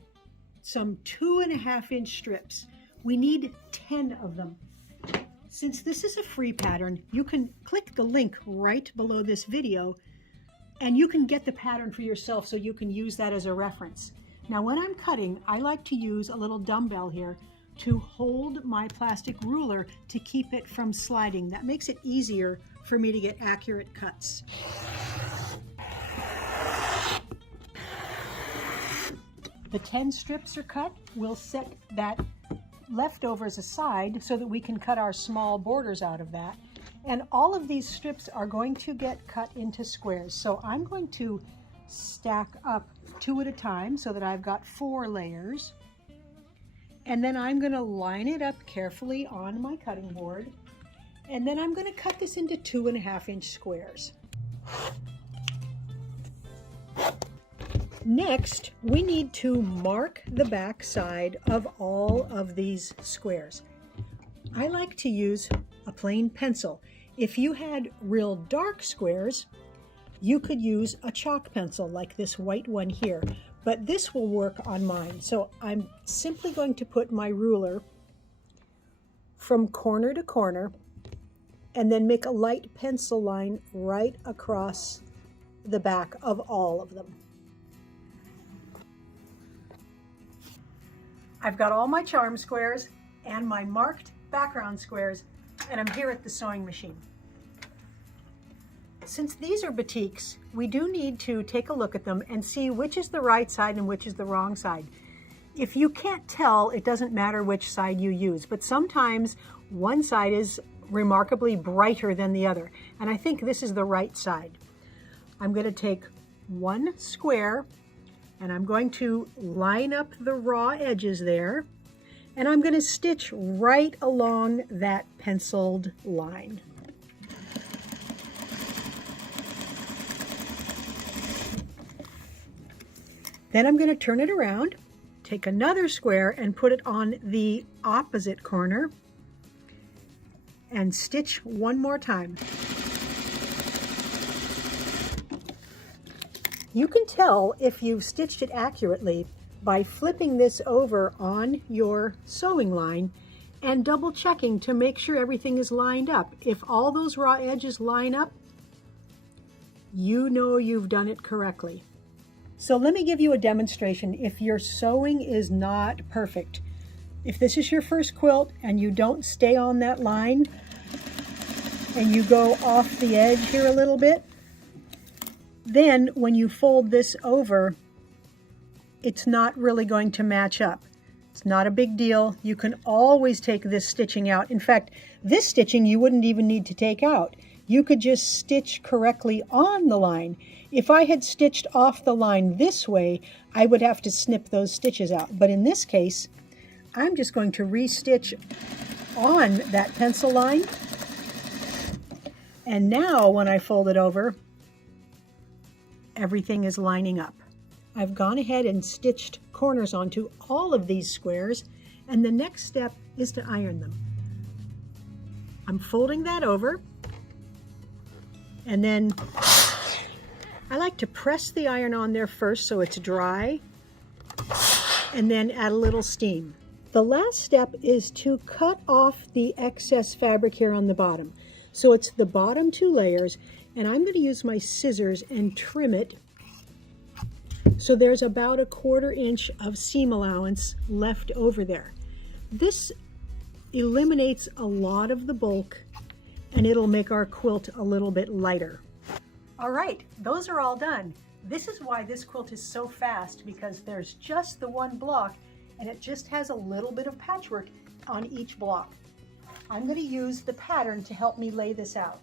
some 2.5-inch strips. We need 10 of them. Since this is a free pattern, you can click the link right below this video and you can get the pattern for yourself, so you can use that as a reference. Now, when I'm cutting, I like to use a little dumbbell here to hold my plastic ruler to keep it from sliding. That makes it easier for me to get accurate cuts. The 10 strips are cut. We'll set that leftovers aside so that we can cut our small borders out of that. And all of these strips are going to get cut into squares. So I'm going to stack up 2 at a time so that I've got 4 layers. And then I'm going to line it up carefully on my cutting board. And then I'm going to cut this into 2.5-inch squares. Next, we need to mark the back side of all of these squares. I like to use a plain pencil. If you had real dark squares, you could use a chalk pencil like this white one here, but this will work on mine. So I'm simply going to put my ruler from corner to corner and then make a light pencil line right across the back of all of them. I've got all my charm squares and my marked background squares, and I'm here at the sewing machine. Since these are batiks, we do need to take a look at them and see which is the right side and which is the wrong side. If you can't tell, it doesn't matter which side you use, but sometimes one side is remarkably brighter than the other, and I think this is the right side. I'm going to take one square and I'm going to line up the raw edges there, and I'm going to stitch right along that penciled line. Then I'm going to turn it around, take another square and put it on the opposite corner and stitch one more time. You can tell if you've stitched it accurately by flipping this over on your sewing line and double checking to make sure everything is lined up. If all those raw edges line up, you know you've done it correctly. So let me give you a demonstration if your sewing is not perfect. If this is your first quilt and you don't stay on that line and you go off the edge here a little bit, then when you fold this over, it's not really going to match up. It's not a big deal. You can always take this stitching out. In fact, this stitching you wouldn't even need to take out. You could just stitch correctly on the line. If I had stitched off the line this way, I would have to snip those stitches out. But in this case, I'm just going to re-stitch on that pencil line. And now when I fold it over, everything is lining up. I've gone ahead and stitched corners onto all of these squares, and the next step is to iron them. I'm folding that over, and then I like to press the iron on there first so it's dry, and then add a little steam. The last step is to cut off the excess fabric here on the bottom. So it's the bottom 2 layers, and I'm going to use my scissors and trim it so there's about 1/4 inch of seam allowance left over there. This eliminates a lot of the bulk and it'll make our quilt a little bit lighter. All right, those are all done. This is why this quilt is so fast, because there's just the one block and it just has a little bit of patchwork on each block. I'm going to use the pattern to help me lay this out.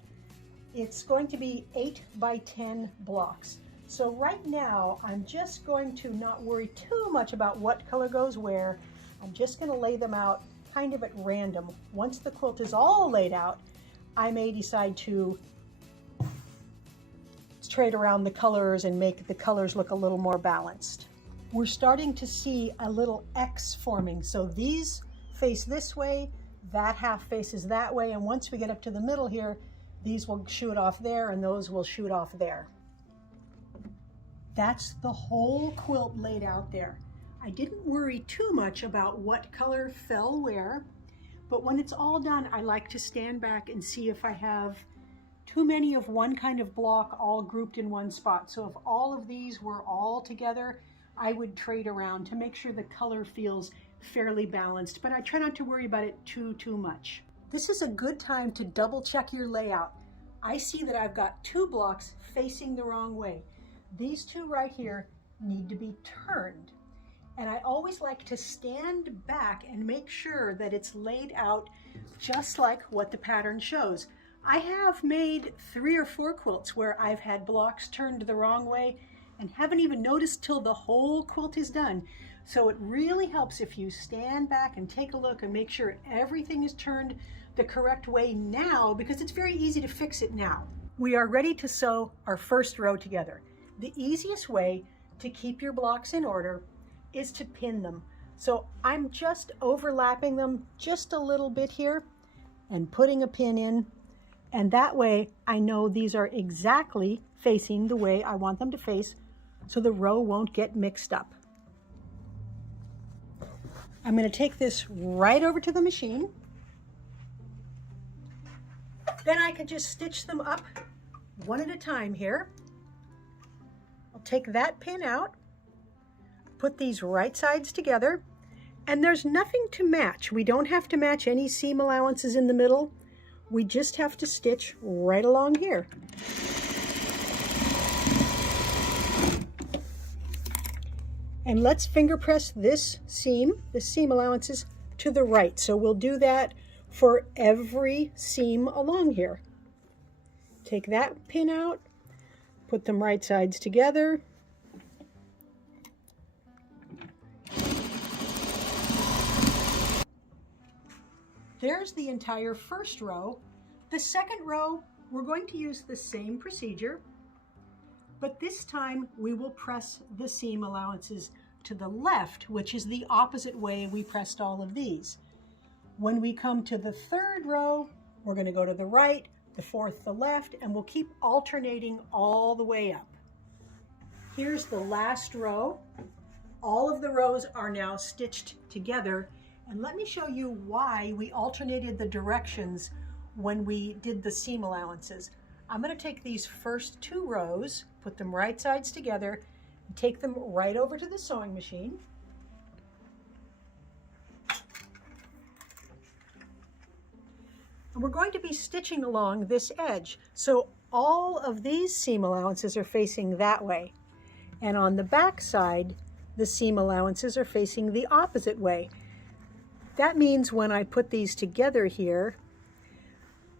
It's going to be 8 by 10 blocks. So right now, I'm just going to not worry too much about what color goes where. I'm just going to lay them out kind of at random. Once the quilt is all laid out, I may decide to trade around the colors and make the colors look a little more balanced. We're starting to see a little X forming. So these face this way, that half faces that way, and once we get up to the middle here, these will shoot off there and those will shoot off there. That's the whole quilt laid out there. I didn't worry too much about what color fell where, but when it's all done, I like to stand back and see if I have too many of one kind of block all grouped in one spot. So if all of these were all together, I would trade around to make sure the color feels fairly balanced, but I try not to worry about it too much. This is a good time to double check your layout. I see that I've got 2 blocks facing the wrong way. These 2 right here need to be turned. And I always like to stand back and make sure that it's laid out just like what the pattern shows. I have made 3 or 4 quilts where I've had blocks turned the wrong way and haven't even noticed till the whole quilt is done. So it really helps if you stand back and take a look and make sure everything is turned the correct way now, because it's very easy to fix it now. We are ready to sew our first row together. The easiest way to keep your blocks in order is to pin them. So I'm just overlapping them just a little bit here and putting a pin in, and that way I know these are exactly facing the way I want them to face, so the row won't get mixed up. I'm going to take this right over to the machine. Then I can just stitch them up one at a time here. I'll take that pin out, put these right sides together, and there's nothing to match. We don't have to match any seam allowances in the middle. We just have to stitch right along here. And let's finger press this seam allowances to the right. So we'll do that for every seam along here. Take that pin out, put them right sides together. There's the entire first row. The second row, we're going to use the same procedure, but this time we will press the seam allowances to the left, which is the opposite way we pressed all of these. When we come to the third row, we're going to go to the right, the fourth the left, and we'll keep alternating all the way up. Here's the last row. All of the rows are now stitched together, and let me show you why we alternated the directions when we did the seam allowances. I'm going to take these first 2 rows, put them right sides together, and take them right over to the sewing machine. And we're going to be stitching along this edge. So all of these seam allowances are facing that way. And on the back side, the seam allowances are facing the opposite way. That means when I put these together here,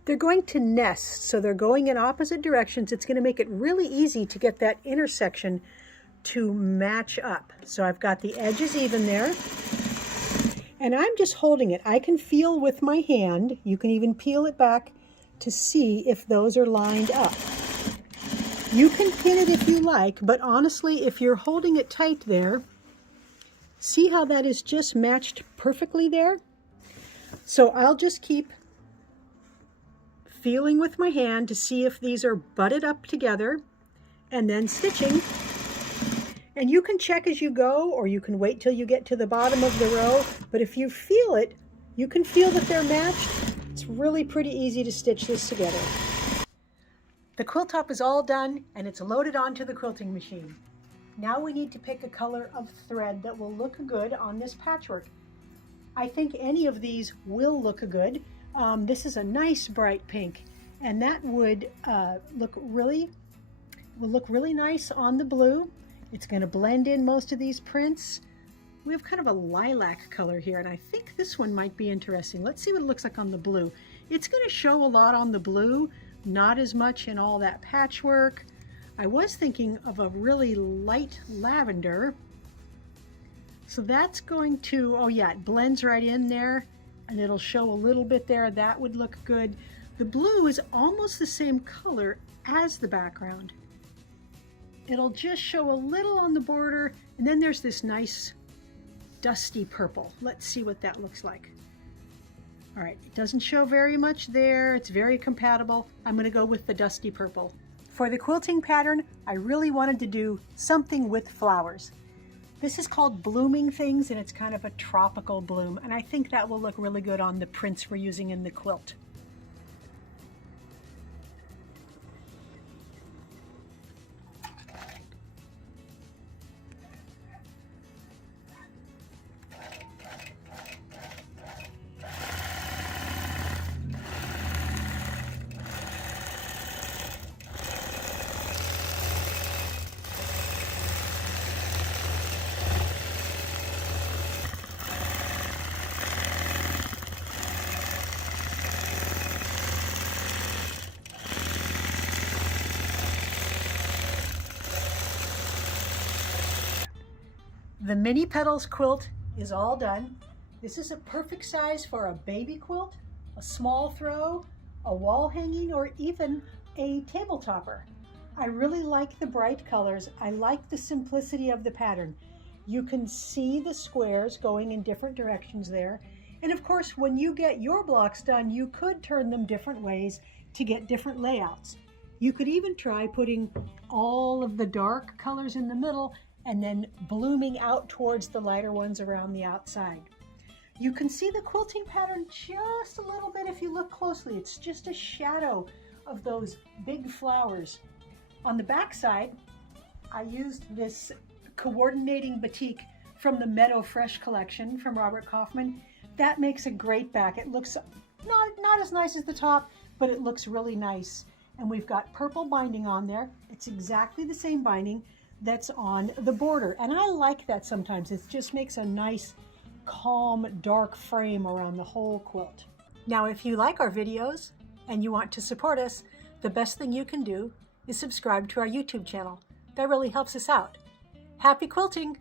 they're going to nest, so they're going in opposite directions. It's going to make it really easy to get that intersection to match up. So I've got the edges even there, and I'm just holding it. I can feel with my hand, you can even peel it back to see if those are lined up. You can pin it if you like, but honestly, if you're holding it tight there, see how that is just matched perfectly there? So I'll just keep feeling with my hand to see if these are butted up together and then stitching. And you can check as you go, or you can wait till you get to the bottom of the row, but if you feel it, you can feel that they're matched. It's really pretty easy to stitch this together. The quilt top is all done and it's loaded onto the quilting machine. Now we need to pick a color of thread that will look good on this patchwork. I think any of these will look good. This is a nice bright pink, and that would look really nice on the blue. It's going to blend in most of these prints. We have kind of a lilac color here, and I think this one might be interesting. Let's see what it looks like on the blue. It's going to show a lot on the blue, not as much in all that patchwork. I was thinking of a really light lavender. So that's going to, oh yeah, it blends right in there, and it'll show a little bit there. That would look good. The blue is almost the same color as the background. It'll just show a little on the border, and then there's this nice dusty purple. Let's see what that looks like. All right, it doesn't show very much there. It's very compatible. I'm going to go with the dusty purple. For the quilting pattern, I really wanted to do something with flowers. This is called Blooming Things, and it's kind of a tropical bloom, and I think that will look really good on the prints we're using in the quilt. The mini petals quilt is all done. This is a perfect size for a baby quilt, a small throw, a wall hanging, or even a table topper. I really like the bright colors. I like the simplicity of the pattern. You can see the squares going in different directions there. And of course, when you get your blocks done, you could turn them different ways to get different layouts. You could even try putting all of the dark colors in the middle and then blooming out towards the lighter ones around the outside. You can see the quilting pattern just a little bit if you look closely. It's just a shadow of those big flowers. On the back side, I used this coordinating batik from the Meadow Fresh collection from Robert Kaufman. That makes a great back. It looks not as nice as the top, but it looks really nice. And we've got purple binding on there. It's exactly the same binding that's on the border, and I like that sometimes. It just makes a nice, calm, dark frame around the whole quilt. Now, if you like our videos and you want to support us, the best thing you can do is subscribe to our YouTube channel. That really helps us out. Happy quilting!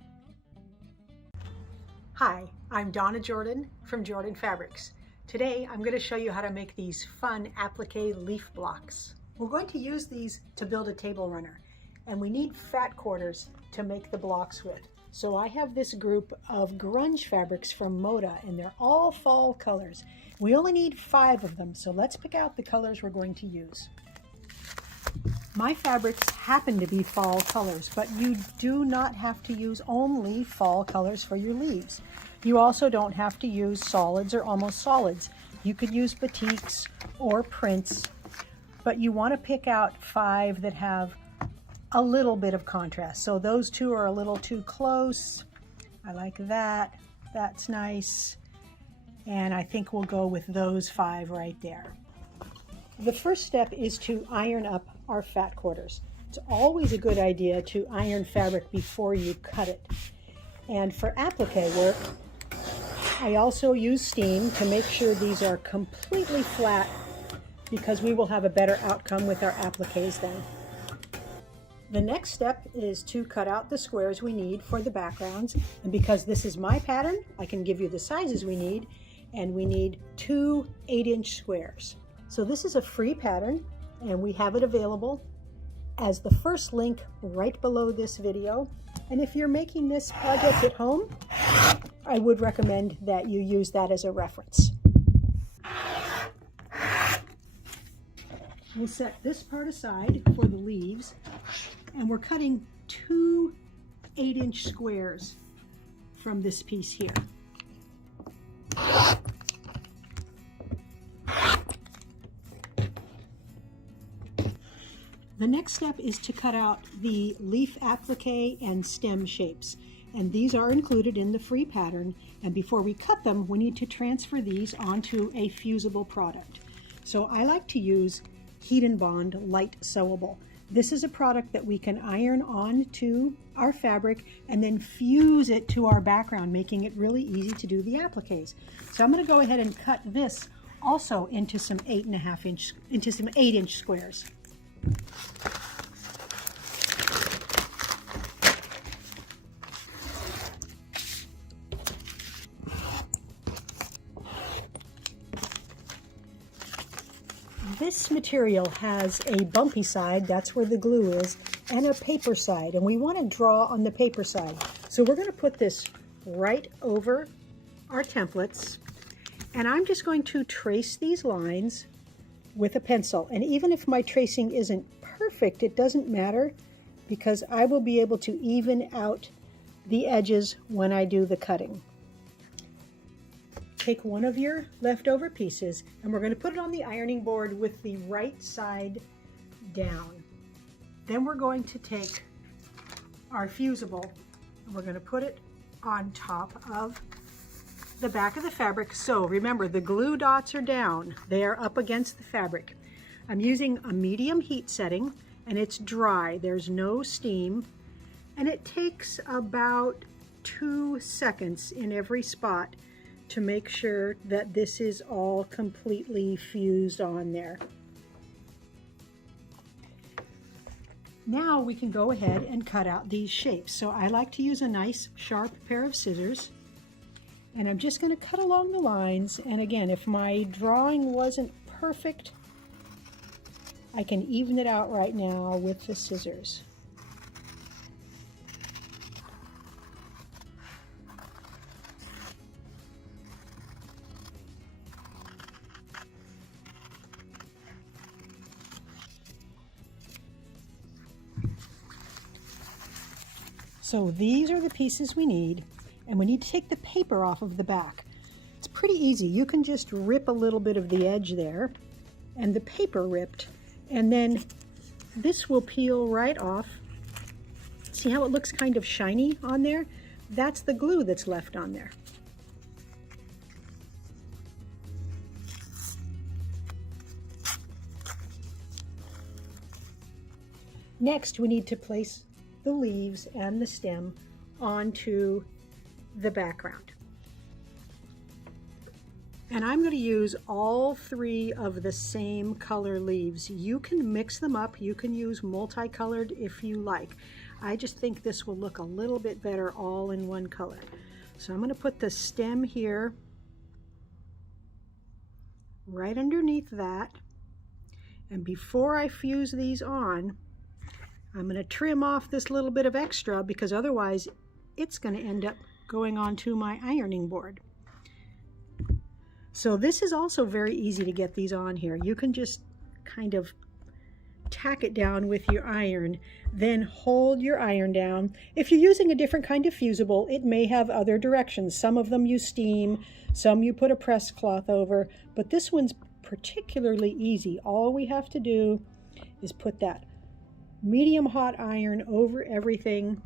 Hi, I'm Donna Jordan from Jordan Fabrics. Today, I'm going to show you how to make these fun applique leaf blocks. We're going to use these to build a table runner. And we need fat quarters to make the blocks with. So I have this group of grunge fabrics from Moda, and they're all fall colors. We only need 5 of them, so let's pick out the colors we're going to use. My fabrics happen to be fall colors, but you do not have to use only fall colors for your leaves. You also don't have to use solids or almost solids. You could use batiks or prints, but you want to pick out 5 that have a little bit of contrast. So those 2 are a little too close. I like that. That's nice. And I think we'll go with those 5 right there. The first step is to iron up our fat quarters. It's always a good idea to iron fabric before you cut it. And for applique work, I also use steam to make sure these are completely flat, because we will have a better outcome with our appliques then. The next step is to cut out the squares we need for the backgrounds. And because this is my pattern, I can give you the sizes we need. And we need 2 8-inch squares. So this is a free pattern, and we have it available as the first link right below this video. And if you're making this project at home, I would recommend that you use that as a reference. We'll set this part aside for the leaves. And we're cutting 2 8-inch squares from this piece here. The next step is to cut out the leaf applique and stem shapes. and these are included in the free pattern. And before we cut them, we need to transfer these onto a fusible product. So I like to use Heat and Bond Light Sewable. This is a product that we can iron on to our fabric and then fuse it to our background, making it really easy to do the appliques. So I'm going to go ahead and cut this also into some 8-inch squares. This material has a bumpy side, that's where the glue is, and a paper side, and we want to draw on the paper side. So we're going to put this right over our templates, and I'm just going to trace these lines with a pencil. And even if my tracing isn't perfect, it doesn't matter, because I will be able to even out the edges when I do the cutting. Take one of your leftover pieces and we're going to put it on the ironing board with the right side down. Then we're going to take our fusible and we're going to put it on top of the back of the fabric. So remember, the glue dots are down. They are up against the fabric. I'm using a medium heat setting and it's dry. There's no steam, and it takes about 2 seconds in every spot to make sure that this is all completely fused on there. Now we can go ahead and cut out these shapes. So I like to use a nice sharp pair of scissors, and I'm just going to cut along the lines. And again, if my drawing wasn't perfect, I can even it out right now with the scissors. So these are the pieces we need, and we need to take the paper off of the back. It's pretty easy. You can just rip a little bit of the edge there, and the paper ripped, and then this will peel right off. See how it looks kind of shiny on there? That's the glue that's left on there. Next, we need to place the leaves and the stem onto the background. And I'm going to use all 3 of the same color leaves. You can mix them up. You can use multicolored if you like. I just think this will look a little bit better all in one color. So I'm going to put the stem here right underneath that. And before I fuse these on, I'm going to trim off this little bit of extra, because otherwise it's going to end up going onto my ironing board. So this is also very easy to get these on here. You can just kind of tack it down with your iron, then hold your iron down. If you're using a different kind of fusible, it may have other directions. Some of them use steam, some you put a press cloth over, but this one's particularly easy. All we have to do is put that medium hot iron over everything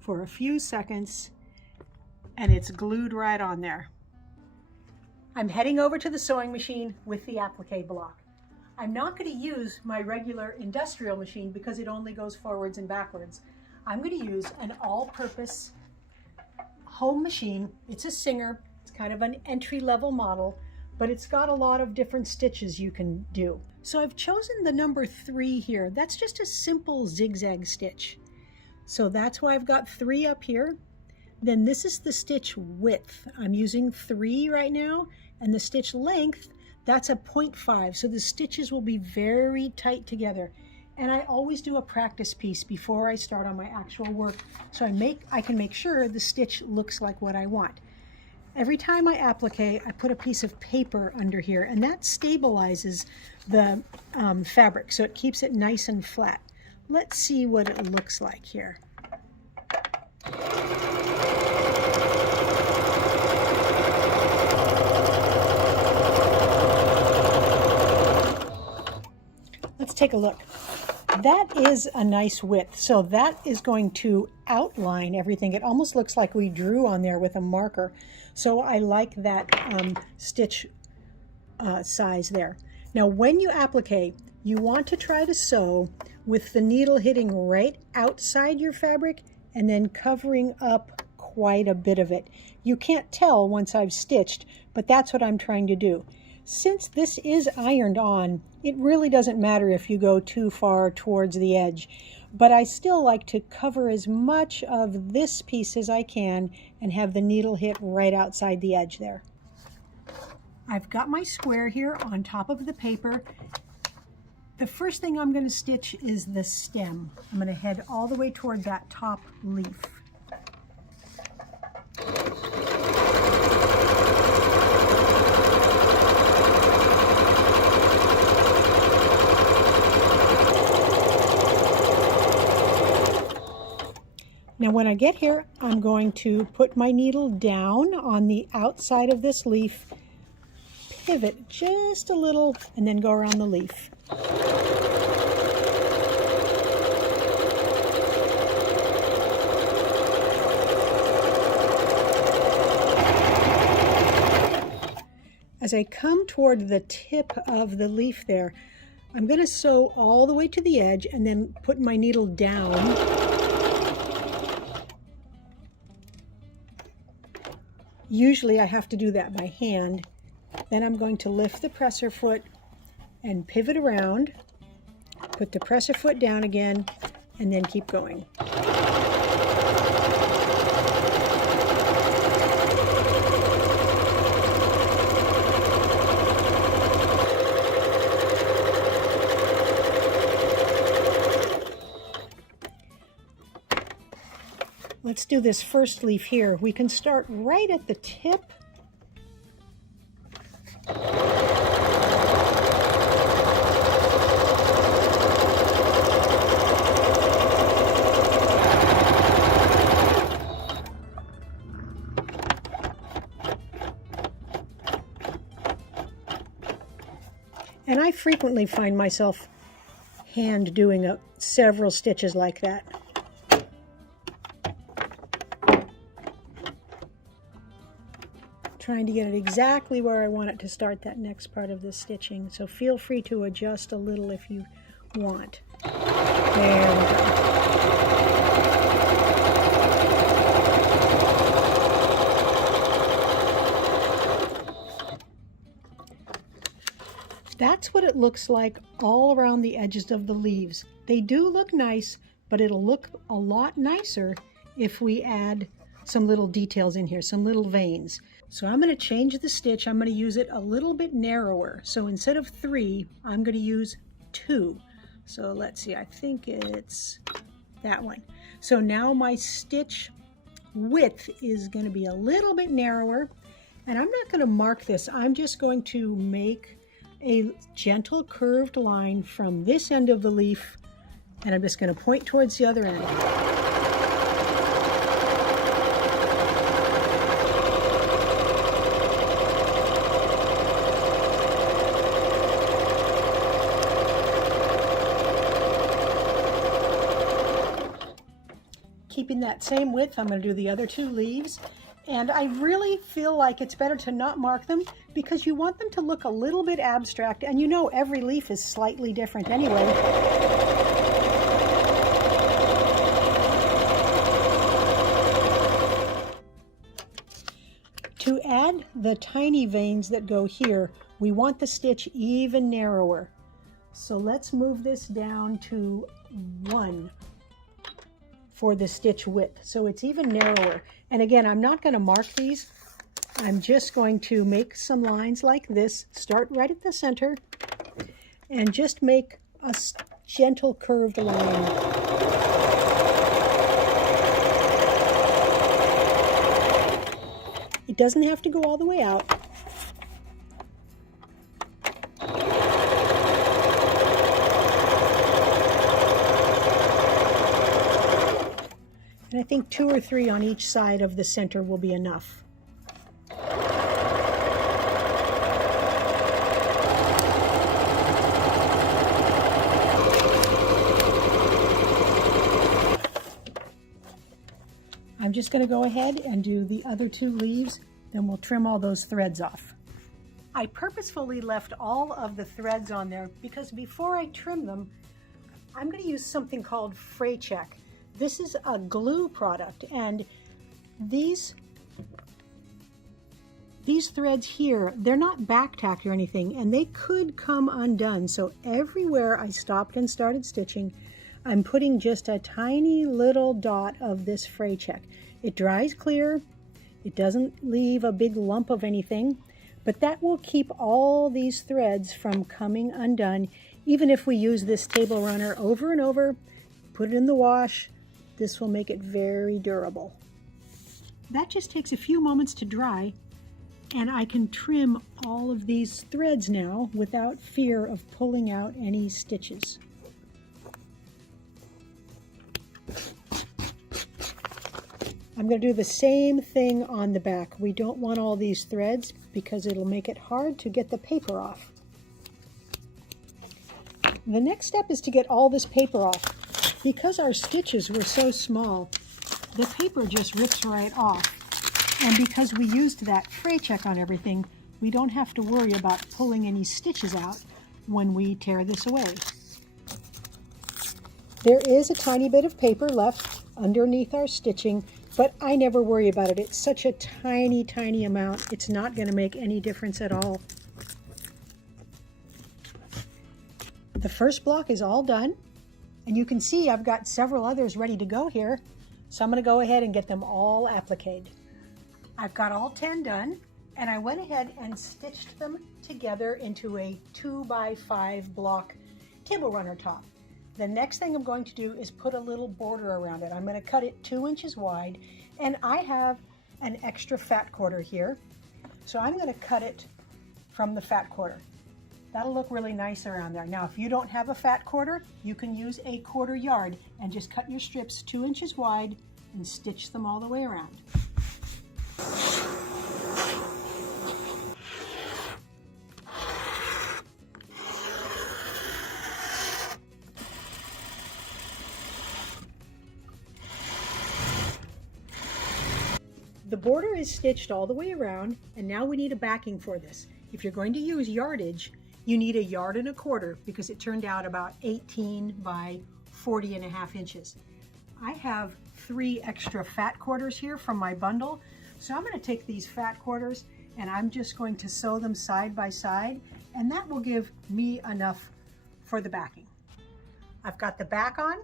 for a few seconds, and it's glued right on there. I'm heading over to the sewing machine with the applique block. I'm not going to use my regular industrial machine because it only goes forwards and backwards. I'm going to use an all-purpose home machine. It's a Singer. It's kind of an entry-level model, but it's got a lot of different stitches you can do. So I've chosen the number 3 here. That's just a simple zigzag stitch. So that's why I've got 3 up here. Then this is the stitch width. I'm using 3 right now, and the stitch length, that's a 0.5. So the stitches will be very tight together. And I always do a practice piece before I start on my actual work, so I can make sure the stitch looks like what I want. Every time I applique, I put a piece of paper under here, and that stabilizes the fabric, so it keeps it nice and flat. Let's see what it looks like here. Let's take a look. That is a nice width. So that is going to outline everything. It almost looks like we drew on there with a marker. So I like that stitch size there. Now when you applique, you want to try to sew with the needle hitting right outside your fabric and then covering up quite a bit of it. You can't tell once I've stitched, but that's what I'm trying to do. Since this is ironed on, it really doesn't matter if you go too far towards the edge, but I still like to cover as much of this piece as I can and have the needle hit right outside the edge there. I've got my square here on top of the paper. The first thing I'm going to stitch is the stem. I'm going to head all the way toward that top leaf. Now when I get here, I'm going to put my needle down on the outside of this leaf, pivot just a little, and then go around the leaf. As I come toward the tip of the leaf there, I'm going to sew all the way to the edge and then put my needle down. Usually I have to do that by hand. Then I'm going to lift the presser foot and pivot around, put the presser foot down again, and then keep going. Let's do this first leaf here. We can start right at the tip. And I frequently find myself hand doing several stitches like that. Trying to get it exactly where I want it to start that next part of the stitching. So feel free to adjust a little if you want. There we go. That's what it looks like all around the edges of the leaves. They do look nice, but it'll look a lot nicer if we add some little details in here, some little veins. So I'm going to change the stitch. I'm going to use it a little bit narrower. So instead of 3, I'm going to use 2. So let's see, I think it's that one. So now my stitch width is going to be a little bit narrower, and I'm not going to mark this. I'm just going to make a gentle curved line from this end of the leaf, and I'm just going to point towards the other end. Keeping that same width, I'm going to do the other 2 leaves. And I really feel like it's better to not mark them because you want them to look a little bit abstract, and you know every leaf is slightly different anyway. To add the tiny veins that go here, we want the stitch even narrower. So let's move this down to 1 for the stitch width, so it's even narrower. And again, I'm not going to mark these. I'm just going to make some lines like this, start right at the center, and just make a gentle curved line. It doesn't have to go all the way out. And I think 2 or 3 on each side of the center will be enough. just going to go ahead and do the other 2 leaves, then we'll trim all those threads off. I purposefully left all of the threads on there because before I trim them, I'm going to use something called fray check. This is a glue product, and these threads here, they're not back tacked or anything, and they could come undone. So everywhere I stopped and started stitching, I'm putting just a tiny little dot of this fray check. It dries clear, it doesn't leave a big lump of anything, but that will keep all these threads from coming undone. Even if we use this table runner over and over, put it in the wash, this will make it very durable. That just takes a few moments to dry, and I can trim all of these threads now without fear of pulling out any stitches. I'm going to do the same thing on the back. We don't want all these threads because it'll make it hard to get the paper off. The next step is to get all this paper off. Because our stitches were so small, the paper just rips right off. And because we used that fray check on everything, we don't have to worry about pulling any stitches out when we tear this away. There is a tiny bit of paper left underneath our stitching, but I never worry about it. It's such a tiny, tiny amount. It's not going to make any difference at all. The first block is all done, and you can see I've got several others ready to go here. So I'm going to go ahead and get them all appliqued. I've got all 10 done, and I went ahead and stitched them together into a 2x5 block table runner top. The next thing I'm going to do is put a little border around it. I'm going to cut it 2 inches wide, and I have an extra fat quarter here, so I'm going to cut it from the fat quarter. That'll look really nice around there. Now, if you don't have a fat quarter, you can use a 1/4 yard and just cut your strips 2 inches wide and stitch them all the way around. The border is stitched all the way around, and now we need a backing for this. If you're going to use yardage, you need 1.25 yards because it turned out about 18 by 40.5 inches. I have 3 extra fat quarters here from my bundle, so I'm going to take these fat quarters and I'm just going to sew them side by side, and that will give me enough for the backing. I've got the back on,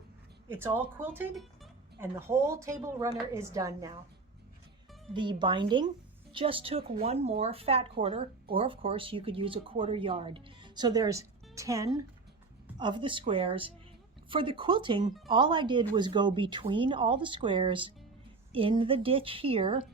it's all quilted, and the whole table runner is done now. The binding just took 1 more fat quarter, or of course you could use a 1/4 yard. So there's 10 of the squares. For the quilting, all I did was go between all the squares in the ditch here,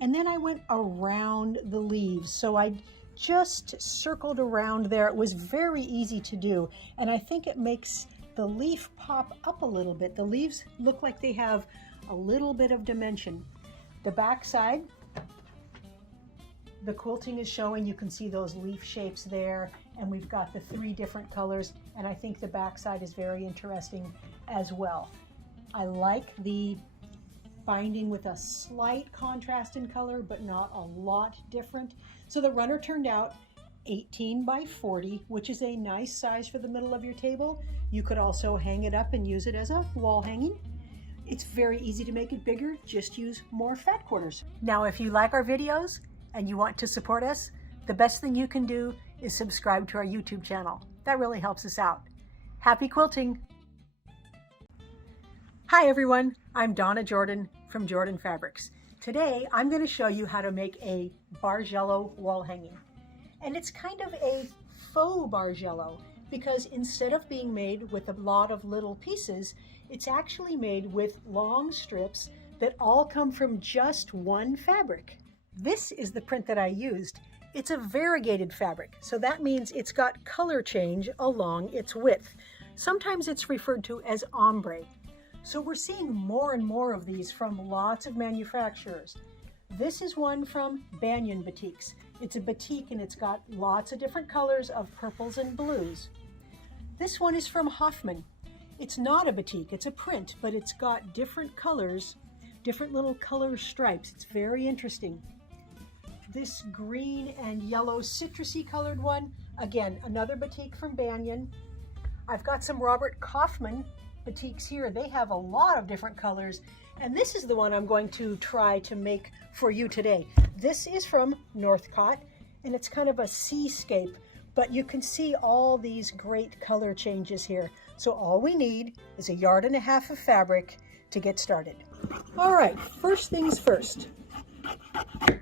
and then I went around the leaves. So I just circled around there. It was very easy to do, and I think it makes the leaf pop up a little bit. The leaves look like they have a little bit of dimension. The back side, the quilting is showing. You can see those leaf shapes there, and we've got the 3 different colors, and I think the back side is very interesting as well. I like the binding with a slight contrast in color, but not a lot different. So the runner turned out 18 by 40, which is a nice size for the middle of your table. You could also hang it up and use it as a wall hanging. It's very easy to make it bigger, just use more fat quarters. Now, if you like our videos and you want to support us, the best thing you can do is subscribe to our YouTube channel. That really helps us out. Happy quilting! Hi everyone, I'm Donna Jordan from Jordan Fabrics. Today I'm going to show you how to make a Bargello wall hanging. And it's kind of a faux Bargello, because instead of being made with a lot of little pieces, it's actually made with long strips that all come from just one fabric. This is the print that I used. It's a variegated fabric, so that means it's got color change along its width. Sometimes it's referred to as ombre. So we're seeing more and more of these from lots of manufacturers. This is one from Banyan Batiks. It's a batik and it's got lots of different colors of purples and blues. This one is from Hoffman. It's not a batik, it's a print, but it's got different colors different little color stripes. It's very interesting. This green and yellow citrusy colored one, again, another batik from Banyan. I've got some Robert Kaufman batiks here. They have a lot of different colors, and this is the one I'm going to try to make for you today. This is from Northcott, and it's kind of a seascape, but you can see all these great color changes here. So all we need is 1.5 yards of fabric to get started. All right, first things first.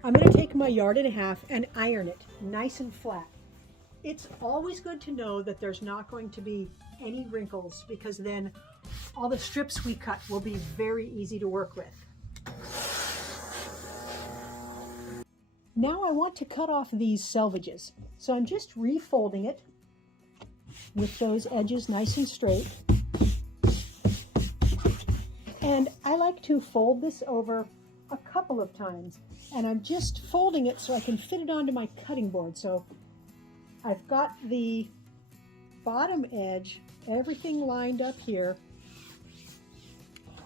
I'm going to take my 1.5 yards and iron it nice and flat. It's always good to know that there's not going to be any wrinkles, because then all the strips we cut will be very easy to work with. Now I want to cut off these selvages. So I'm just refolding it with those edges nice and straight. And I like to fold this over a couple of times. And I'm just folding it so I can fit it onto my cutting board. So I've got the bottom edge, everything lined up here.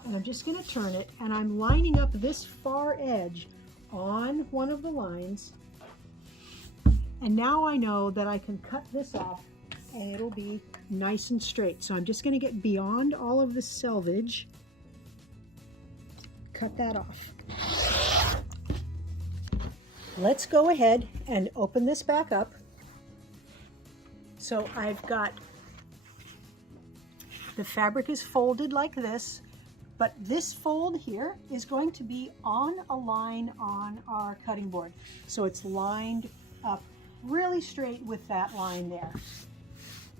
And I'm just going to turn it, and I'm lining up this far edge on one of the lines. And now I know that I can cut this off and it'll be nice and straight. So I'm just going to get beyond all of the selvage, cut that off. Let's go ahead and open this back up. So I've got, the fabric is folded like this, but this fold here is going to be on a line on our cutting board. So it's lined up really straight with that line there.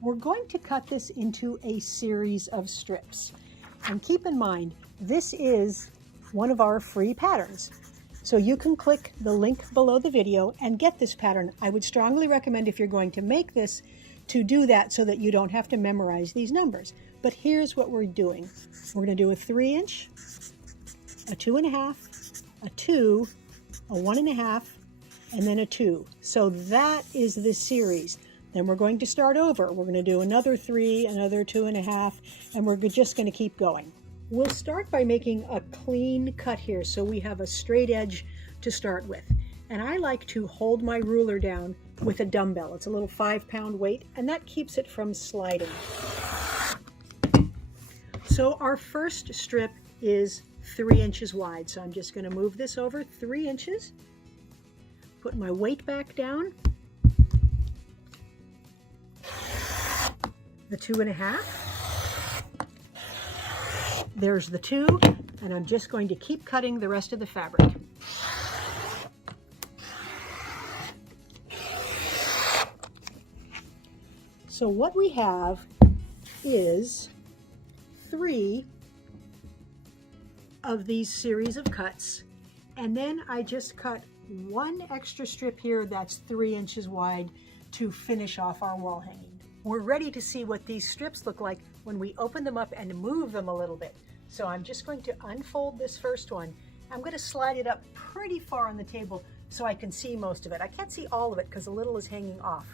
We're going to cut this into a series of strips. And keep in mind, this is one of our free patterns. So you can click the link below the video and get this pattern. I would strongly recommend, if you're going to make this, to do that so that you don't have to memorize these numbers. But here's what we're doing. We're going to do a 3-inch, a 2.5, a 2, a 1.5, and then a 2. So that is the series. Then we're going to start over. We're going to do another 3, another 2.5, and we're just going to keep going. We'll start by making a clean cut here so we have a straight edge to start with. And I like to hold my ruler down with a dumbbell. It's a little 5-pound weight, and that keeps it from sliding. So our first strip is 3 inches wide. So I'm just going to move this over 3 inches, put my weight back down, the 2.5, there's the 2, and I'm just going to keep cutting the rest of the fabric. So what we have is 3 of these series of cuts, and then I just cut 1 extra strip here that's 3 inches wide to finish off our wall hanging. We're ready to see what these strips look like when we open them up and move them a little bit. So I'm just going to unfold this first one. I'm going to slide it up pretty far on the table so I can see most of it. I can't see all of it because a little is hanging off.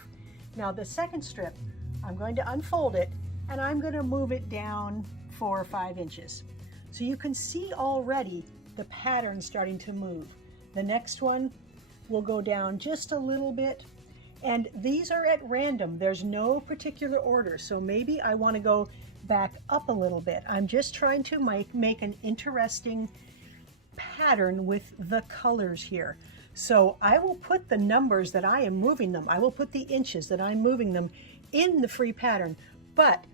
Now the second strip, I'm going to unfold it, and I'm going to move it down 4 or 5 inches. So you can see already the pattern starting to move. The next one will go down just a little bit, and these are at random. There's no particular order, so maybe I want to go back up a little bit. I'm just trying to make an interesting pattern with the colors here. So I will put the numbers that I am moving them, I will put the inches that I'm moving them in the free pattern, but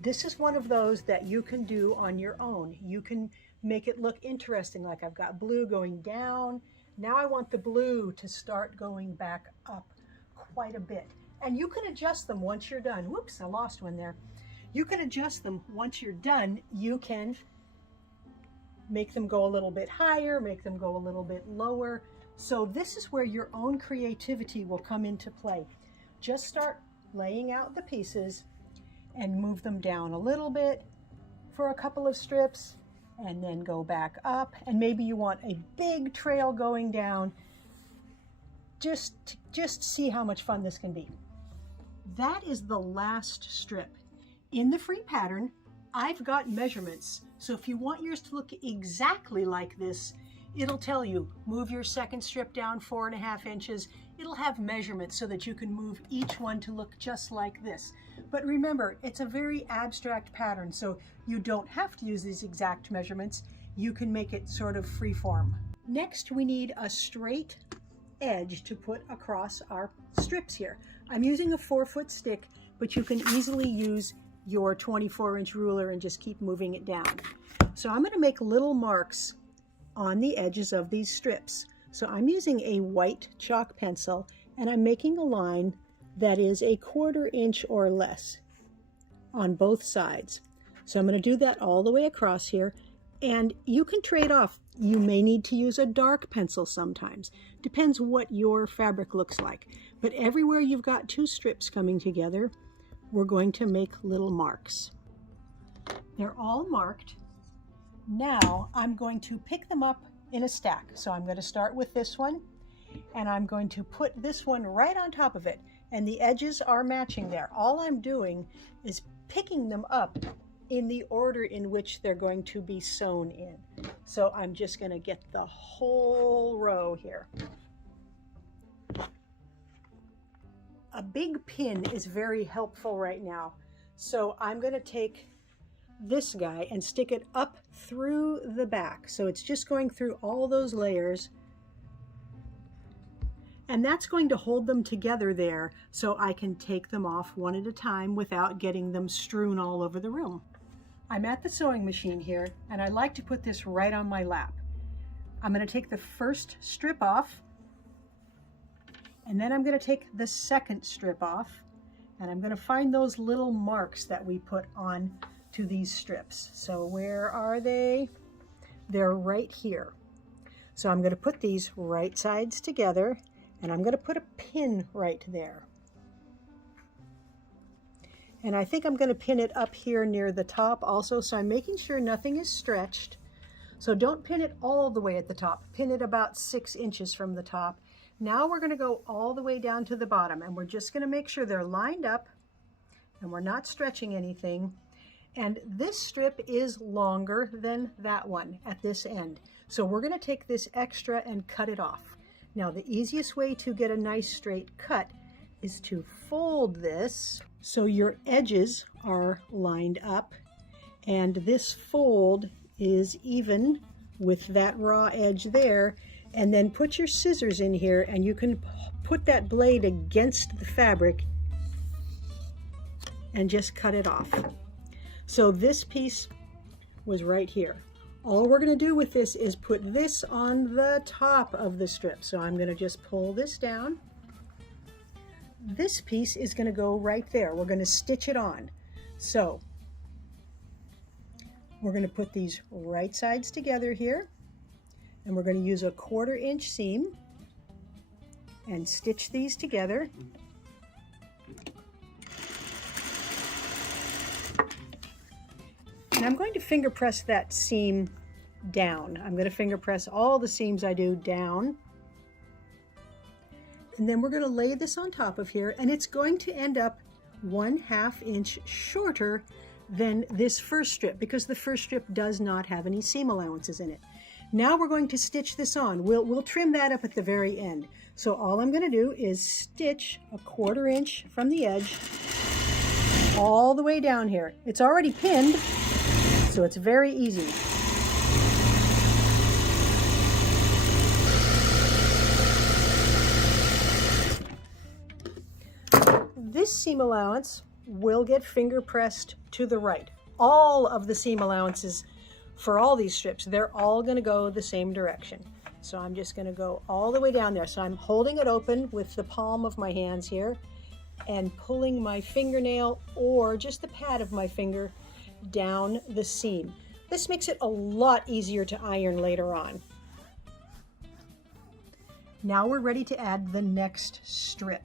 this is one of those that you can do on your own. You can make it look interesting, like I've got blue going down. Now I want the blue to start going back up quite a bit. And you can adjust them once you're done. Whoops, I lost one there. You can adjust them once you're done. You can make them go a little bit higher, make them go a little bit lower. So this is where your own creativity will come into play. Just start laying out the pieces and move them down a little bit for a couple of strips, and then go back up. And maybe you want a big trail going down. Just see how much fun this can be. That is the last strip. In the free pattern, I've got measurements, so if you want yours to look exactly like this, it'll tell you, move your second strip down 4.5 inches. It'll have measurements so that you can move each one to look just like this. But remember, it's a very abstract pattern, so you don't have to use these exact measurements. You can make it sort of freeform. Next, we need a straight edge to put across our strips here. I'm using a 4-foot stick, but you can easily use your 24-inch ruler and just keep moving it down. So I'm going to make little marks on the edges of these strips. So I'm using a white chalk pencil and I'm making a line that is 1/4 inch or less on both sides. So I'm going to do that all the way across here, and you can trade off. You may need to use a dark pencil sometimes. Depends what your fabric looks like. But everywhere you've got 2 strips coming together, we're going to make little marks. They're all marked. Now I'm going to pick them up in a stack. So I'm going to start with this one, and I'm going to put this one right on top of it, and the edges are matching there. All I'm doing is picking them up in the order in which they're going to be sewn in. So I'm just going to get the whole row here. A big pin is very helpful right now. So I'm going to take this guy and stick it up through the back. So it's just going through all those layers. And that's going to hold them together there so I can take them off one at a time without getting them strewn all over the room. I'm at the sewing machine here, and I like to put this right on my lap. I'm going to take the first strip off, and then I'm going to take the second strip off, and I'm going to find those little marks that we put on to these strips. So where are they? They're right here. So I'm going to put these right sides together, and I'm going to put a pin right there. And I think I'm going to pin it up here near the top also, so I'm making sure nothing is stretched. So don't pin it all the way at the top. Pin it about 6 inches from the top. Now we're going to go all the way down to the bottom, and we're just going to make sure they're lined up and we're not stretching anything. And this strip is longer than that one at this end. So we're going to take this extra and cut it off. Now the easiest way to get a nice straight cut is to fold this so your edges are lined up, and this fold is even with that raw edge there, and then put your scissors in here and you can put that blade against the fabric and just cut it off. So this piece was right here. All we're going to do with this is put this on the top of the strip. So I'm going to just pull this down. This piece is going to go right there. We're going to stitch it on. So we're going to put these right sides together here, and we're going to use a 1/4 inch seam and stitch these together. And I'm going to finger press that seam down. I'm going to finger press all the seams I do down. And then we're going to lay this on top of here, and it's going to end up 1/2 inch shorter than this first strip because the first strip does not have any seam allowances in it. Now we're going to stitch this on. We'll trim that up at the very end. So all I'm going to do is stitch a 1/4 inch from the edge all the way down here. It's already pinned, so it's very easy. This seam allowance will get finger pressed to the right. All of the seam allowances for all these strips, they're all going to go the same direction. So I'm just going to go all the way down there. So I'm holding it open with the palm of my hands here and pulling my fingernail or just the pad of my finger down the seam. This makes it a lot easier to iron later on. Now we're ready to add the next strip.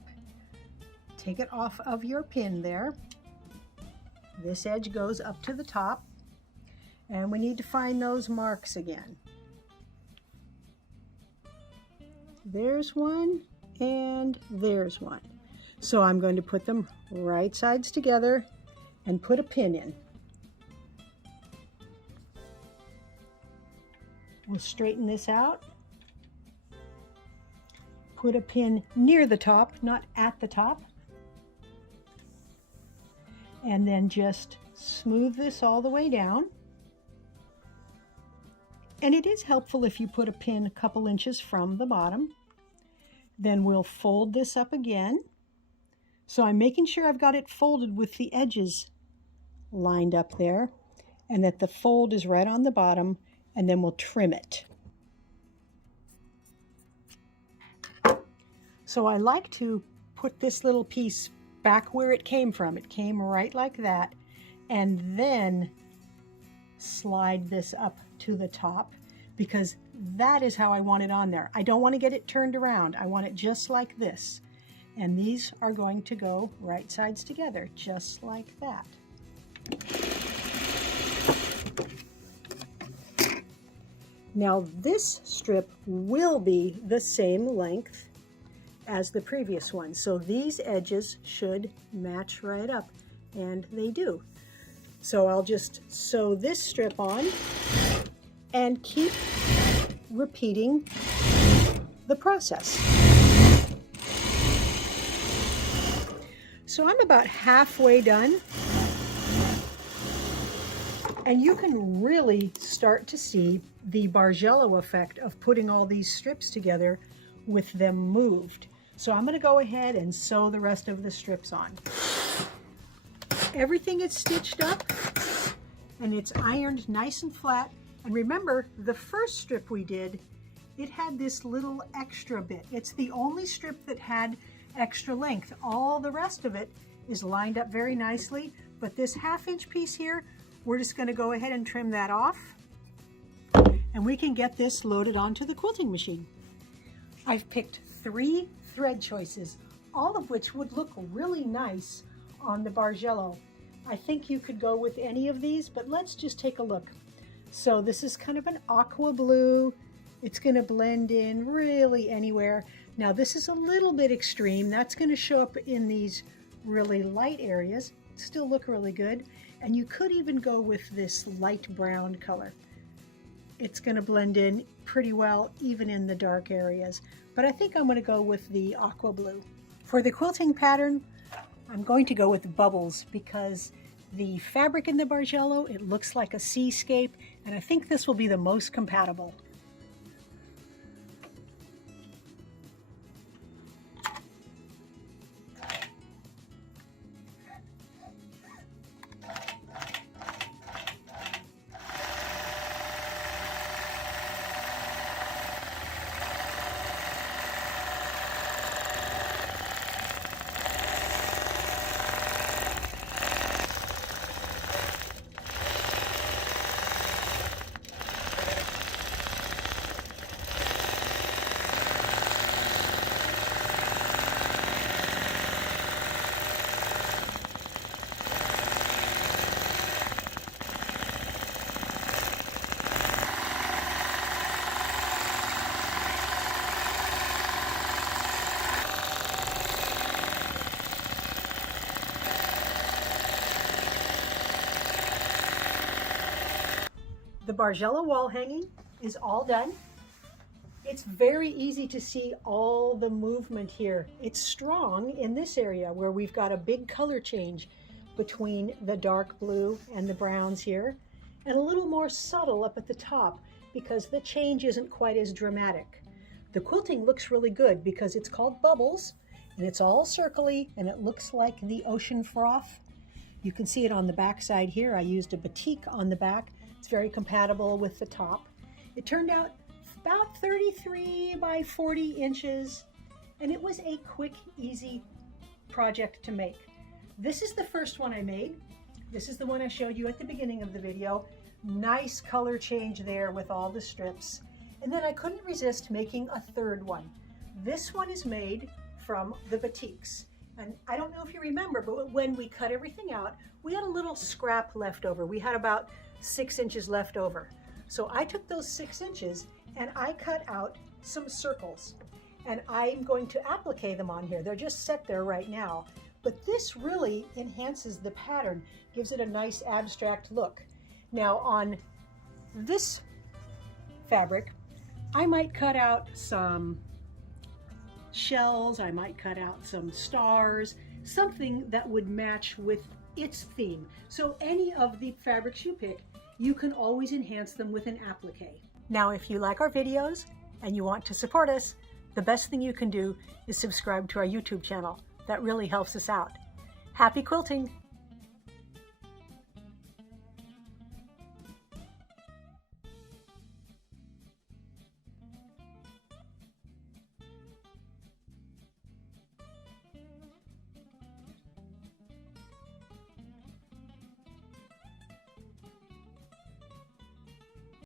Take it off of your pin there. This edge goes up to the top, and we need to find those marks again. There's one, and there's one. So I'm going to put them right sides together and put a pin in. We'll straighten this out. Put a pin near the top, not at the top. And then just smooth this all the way down. And it is helpful if you put a pin a couple inches from the bottom. Then we'll fold this up again. So I'm making sure I've got it folded with the edges lined up there, and that the fold is right on the bottom, and then we'll trim it. So I like to put this little piece back where it came from. It came right like that, and then slide this up to the top, because that is how I want it on there. I don't want to get it turned around. I want it just like this. And these are going to go right sides together, just like that. Now this strip will be the same length as the previous one, so these edges should match right up, and they do. So I'll just sew this strip on and keep repeating the process. So I'm about halfway done, and you can really start to see the Bargello effect of putting all these strips together with them moved. So I'm going to go ahead and sew the rest of the strips on. Everything is stitched up and it's ironed nice and flat. And remember, the first strip we did, it had this little extra bit. It's the only strip that had extra length. All the rest of it is lined up very nicely, but this 1/2 inch piece here, we're just going to go ahead and trim that off, and we can get this loaded onto the quilting machine. I've picked 3 thread choices, all of which would look really nice on the Bargello. I think you could go with any of these, but let's just take a look. So this is kind of an aqua blue. It's going to blend in really anywhere. Now this is a little bit extreme. That's going to show up in these really light areas. Still look really good. And you could even go with this light brown color. It's going to blend in pretty well even in the dark areas. But I think I'm going to go with the aqua blue. For the quilting pattern, I'm going to go with bubbles because the fabric in the Bargello, it looks like a seascape, and I think this will be the most compatible. The Bargello wall hanging is all done. It's very easy to see all the movement here. It's strong in this area where we've got a big color change between the dark blue and the browns here, and a little more subtle up at the top because the change isn't quite as dramatic. The quilting looks really good because it's called Bubbles, and it's all circly, and it looks like the ocean froth. You can see it on the back side here. I used a batik on the back. It's very compatible with the top. It turned out about 33 by 40 inches, and it was a quick, easy project to make. This is the first one I made. This is the one I showed you at the beginning of the video. Nice color change there with all the strips. And then I couldn't resist making a third one. This one is made from the batiks. And I don't know if you remember, but when we cut everything out, we had a little scrap left over. We had about 6 inches left over. So I took those 6 inches and I cut out some circles. And I'm going to applique them on here. They're just set there right now. But this really enhances the pattern, gives it a nice abstract look. Now on this fabric, I might cut out some shells, I might cut out some stars, something that would match with its theme. So any of the fabrics you pick, you can always enhance them with an applique. Now, if you like our videos and you want to support us, the best thing you can do is subscribe to our YouTube channel. That really helps us out. Happy quilting!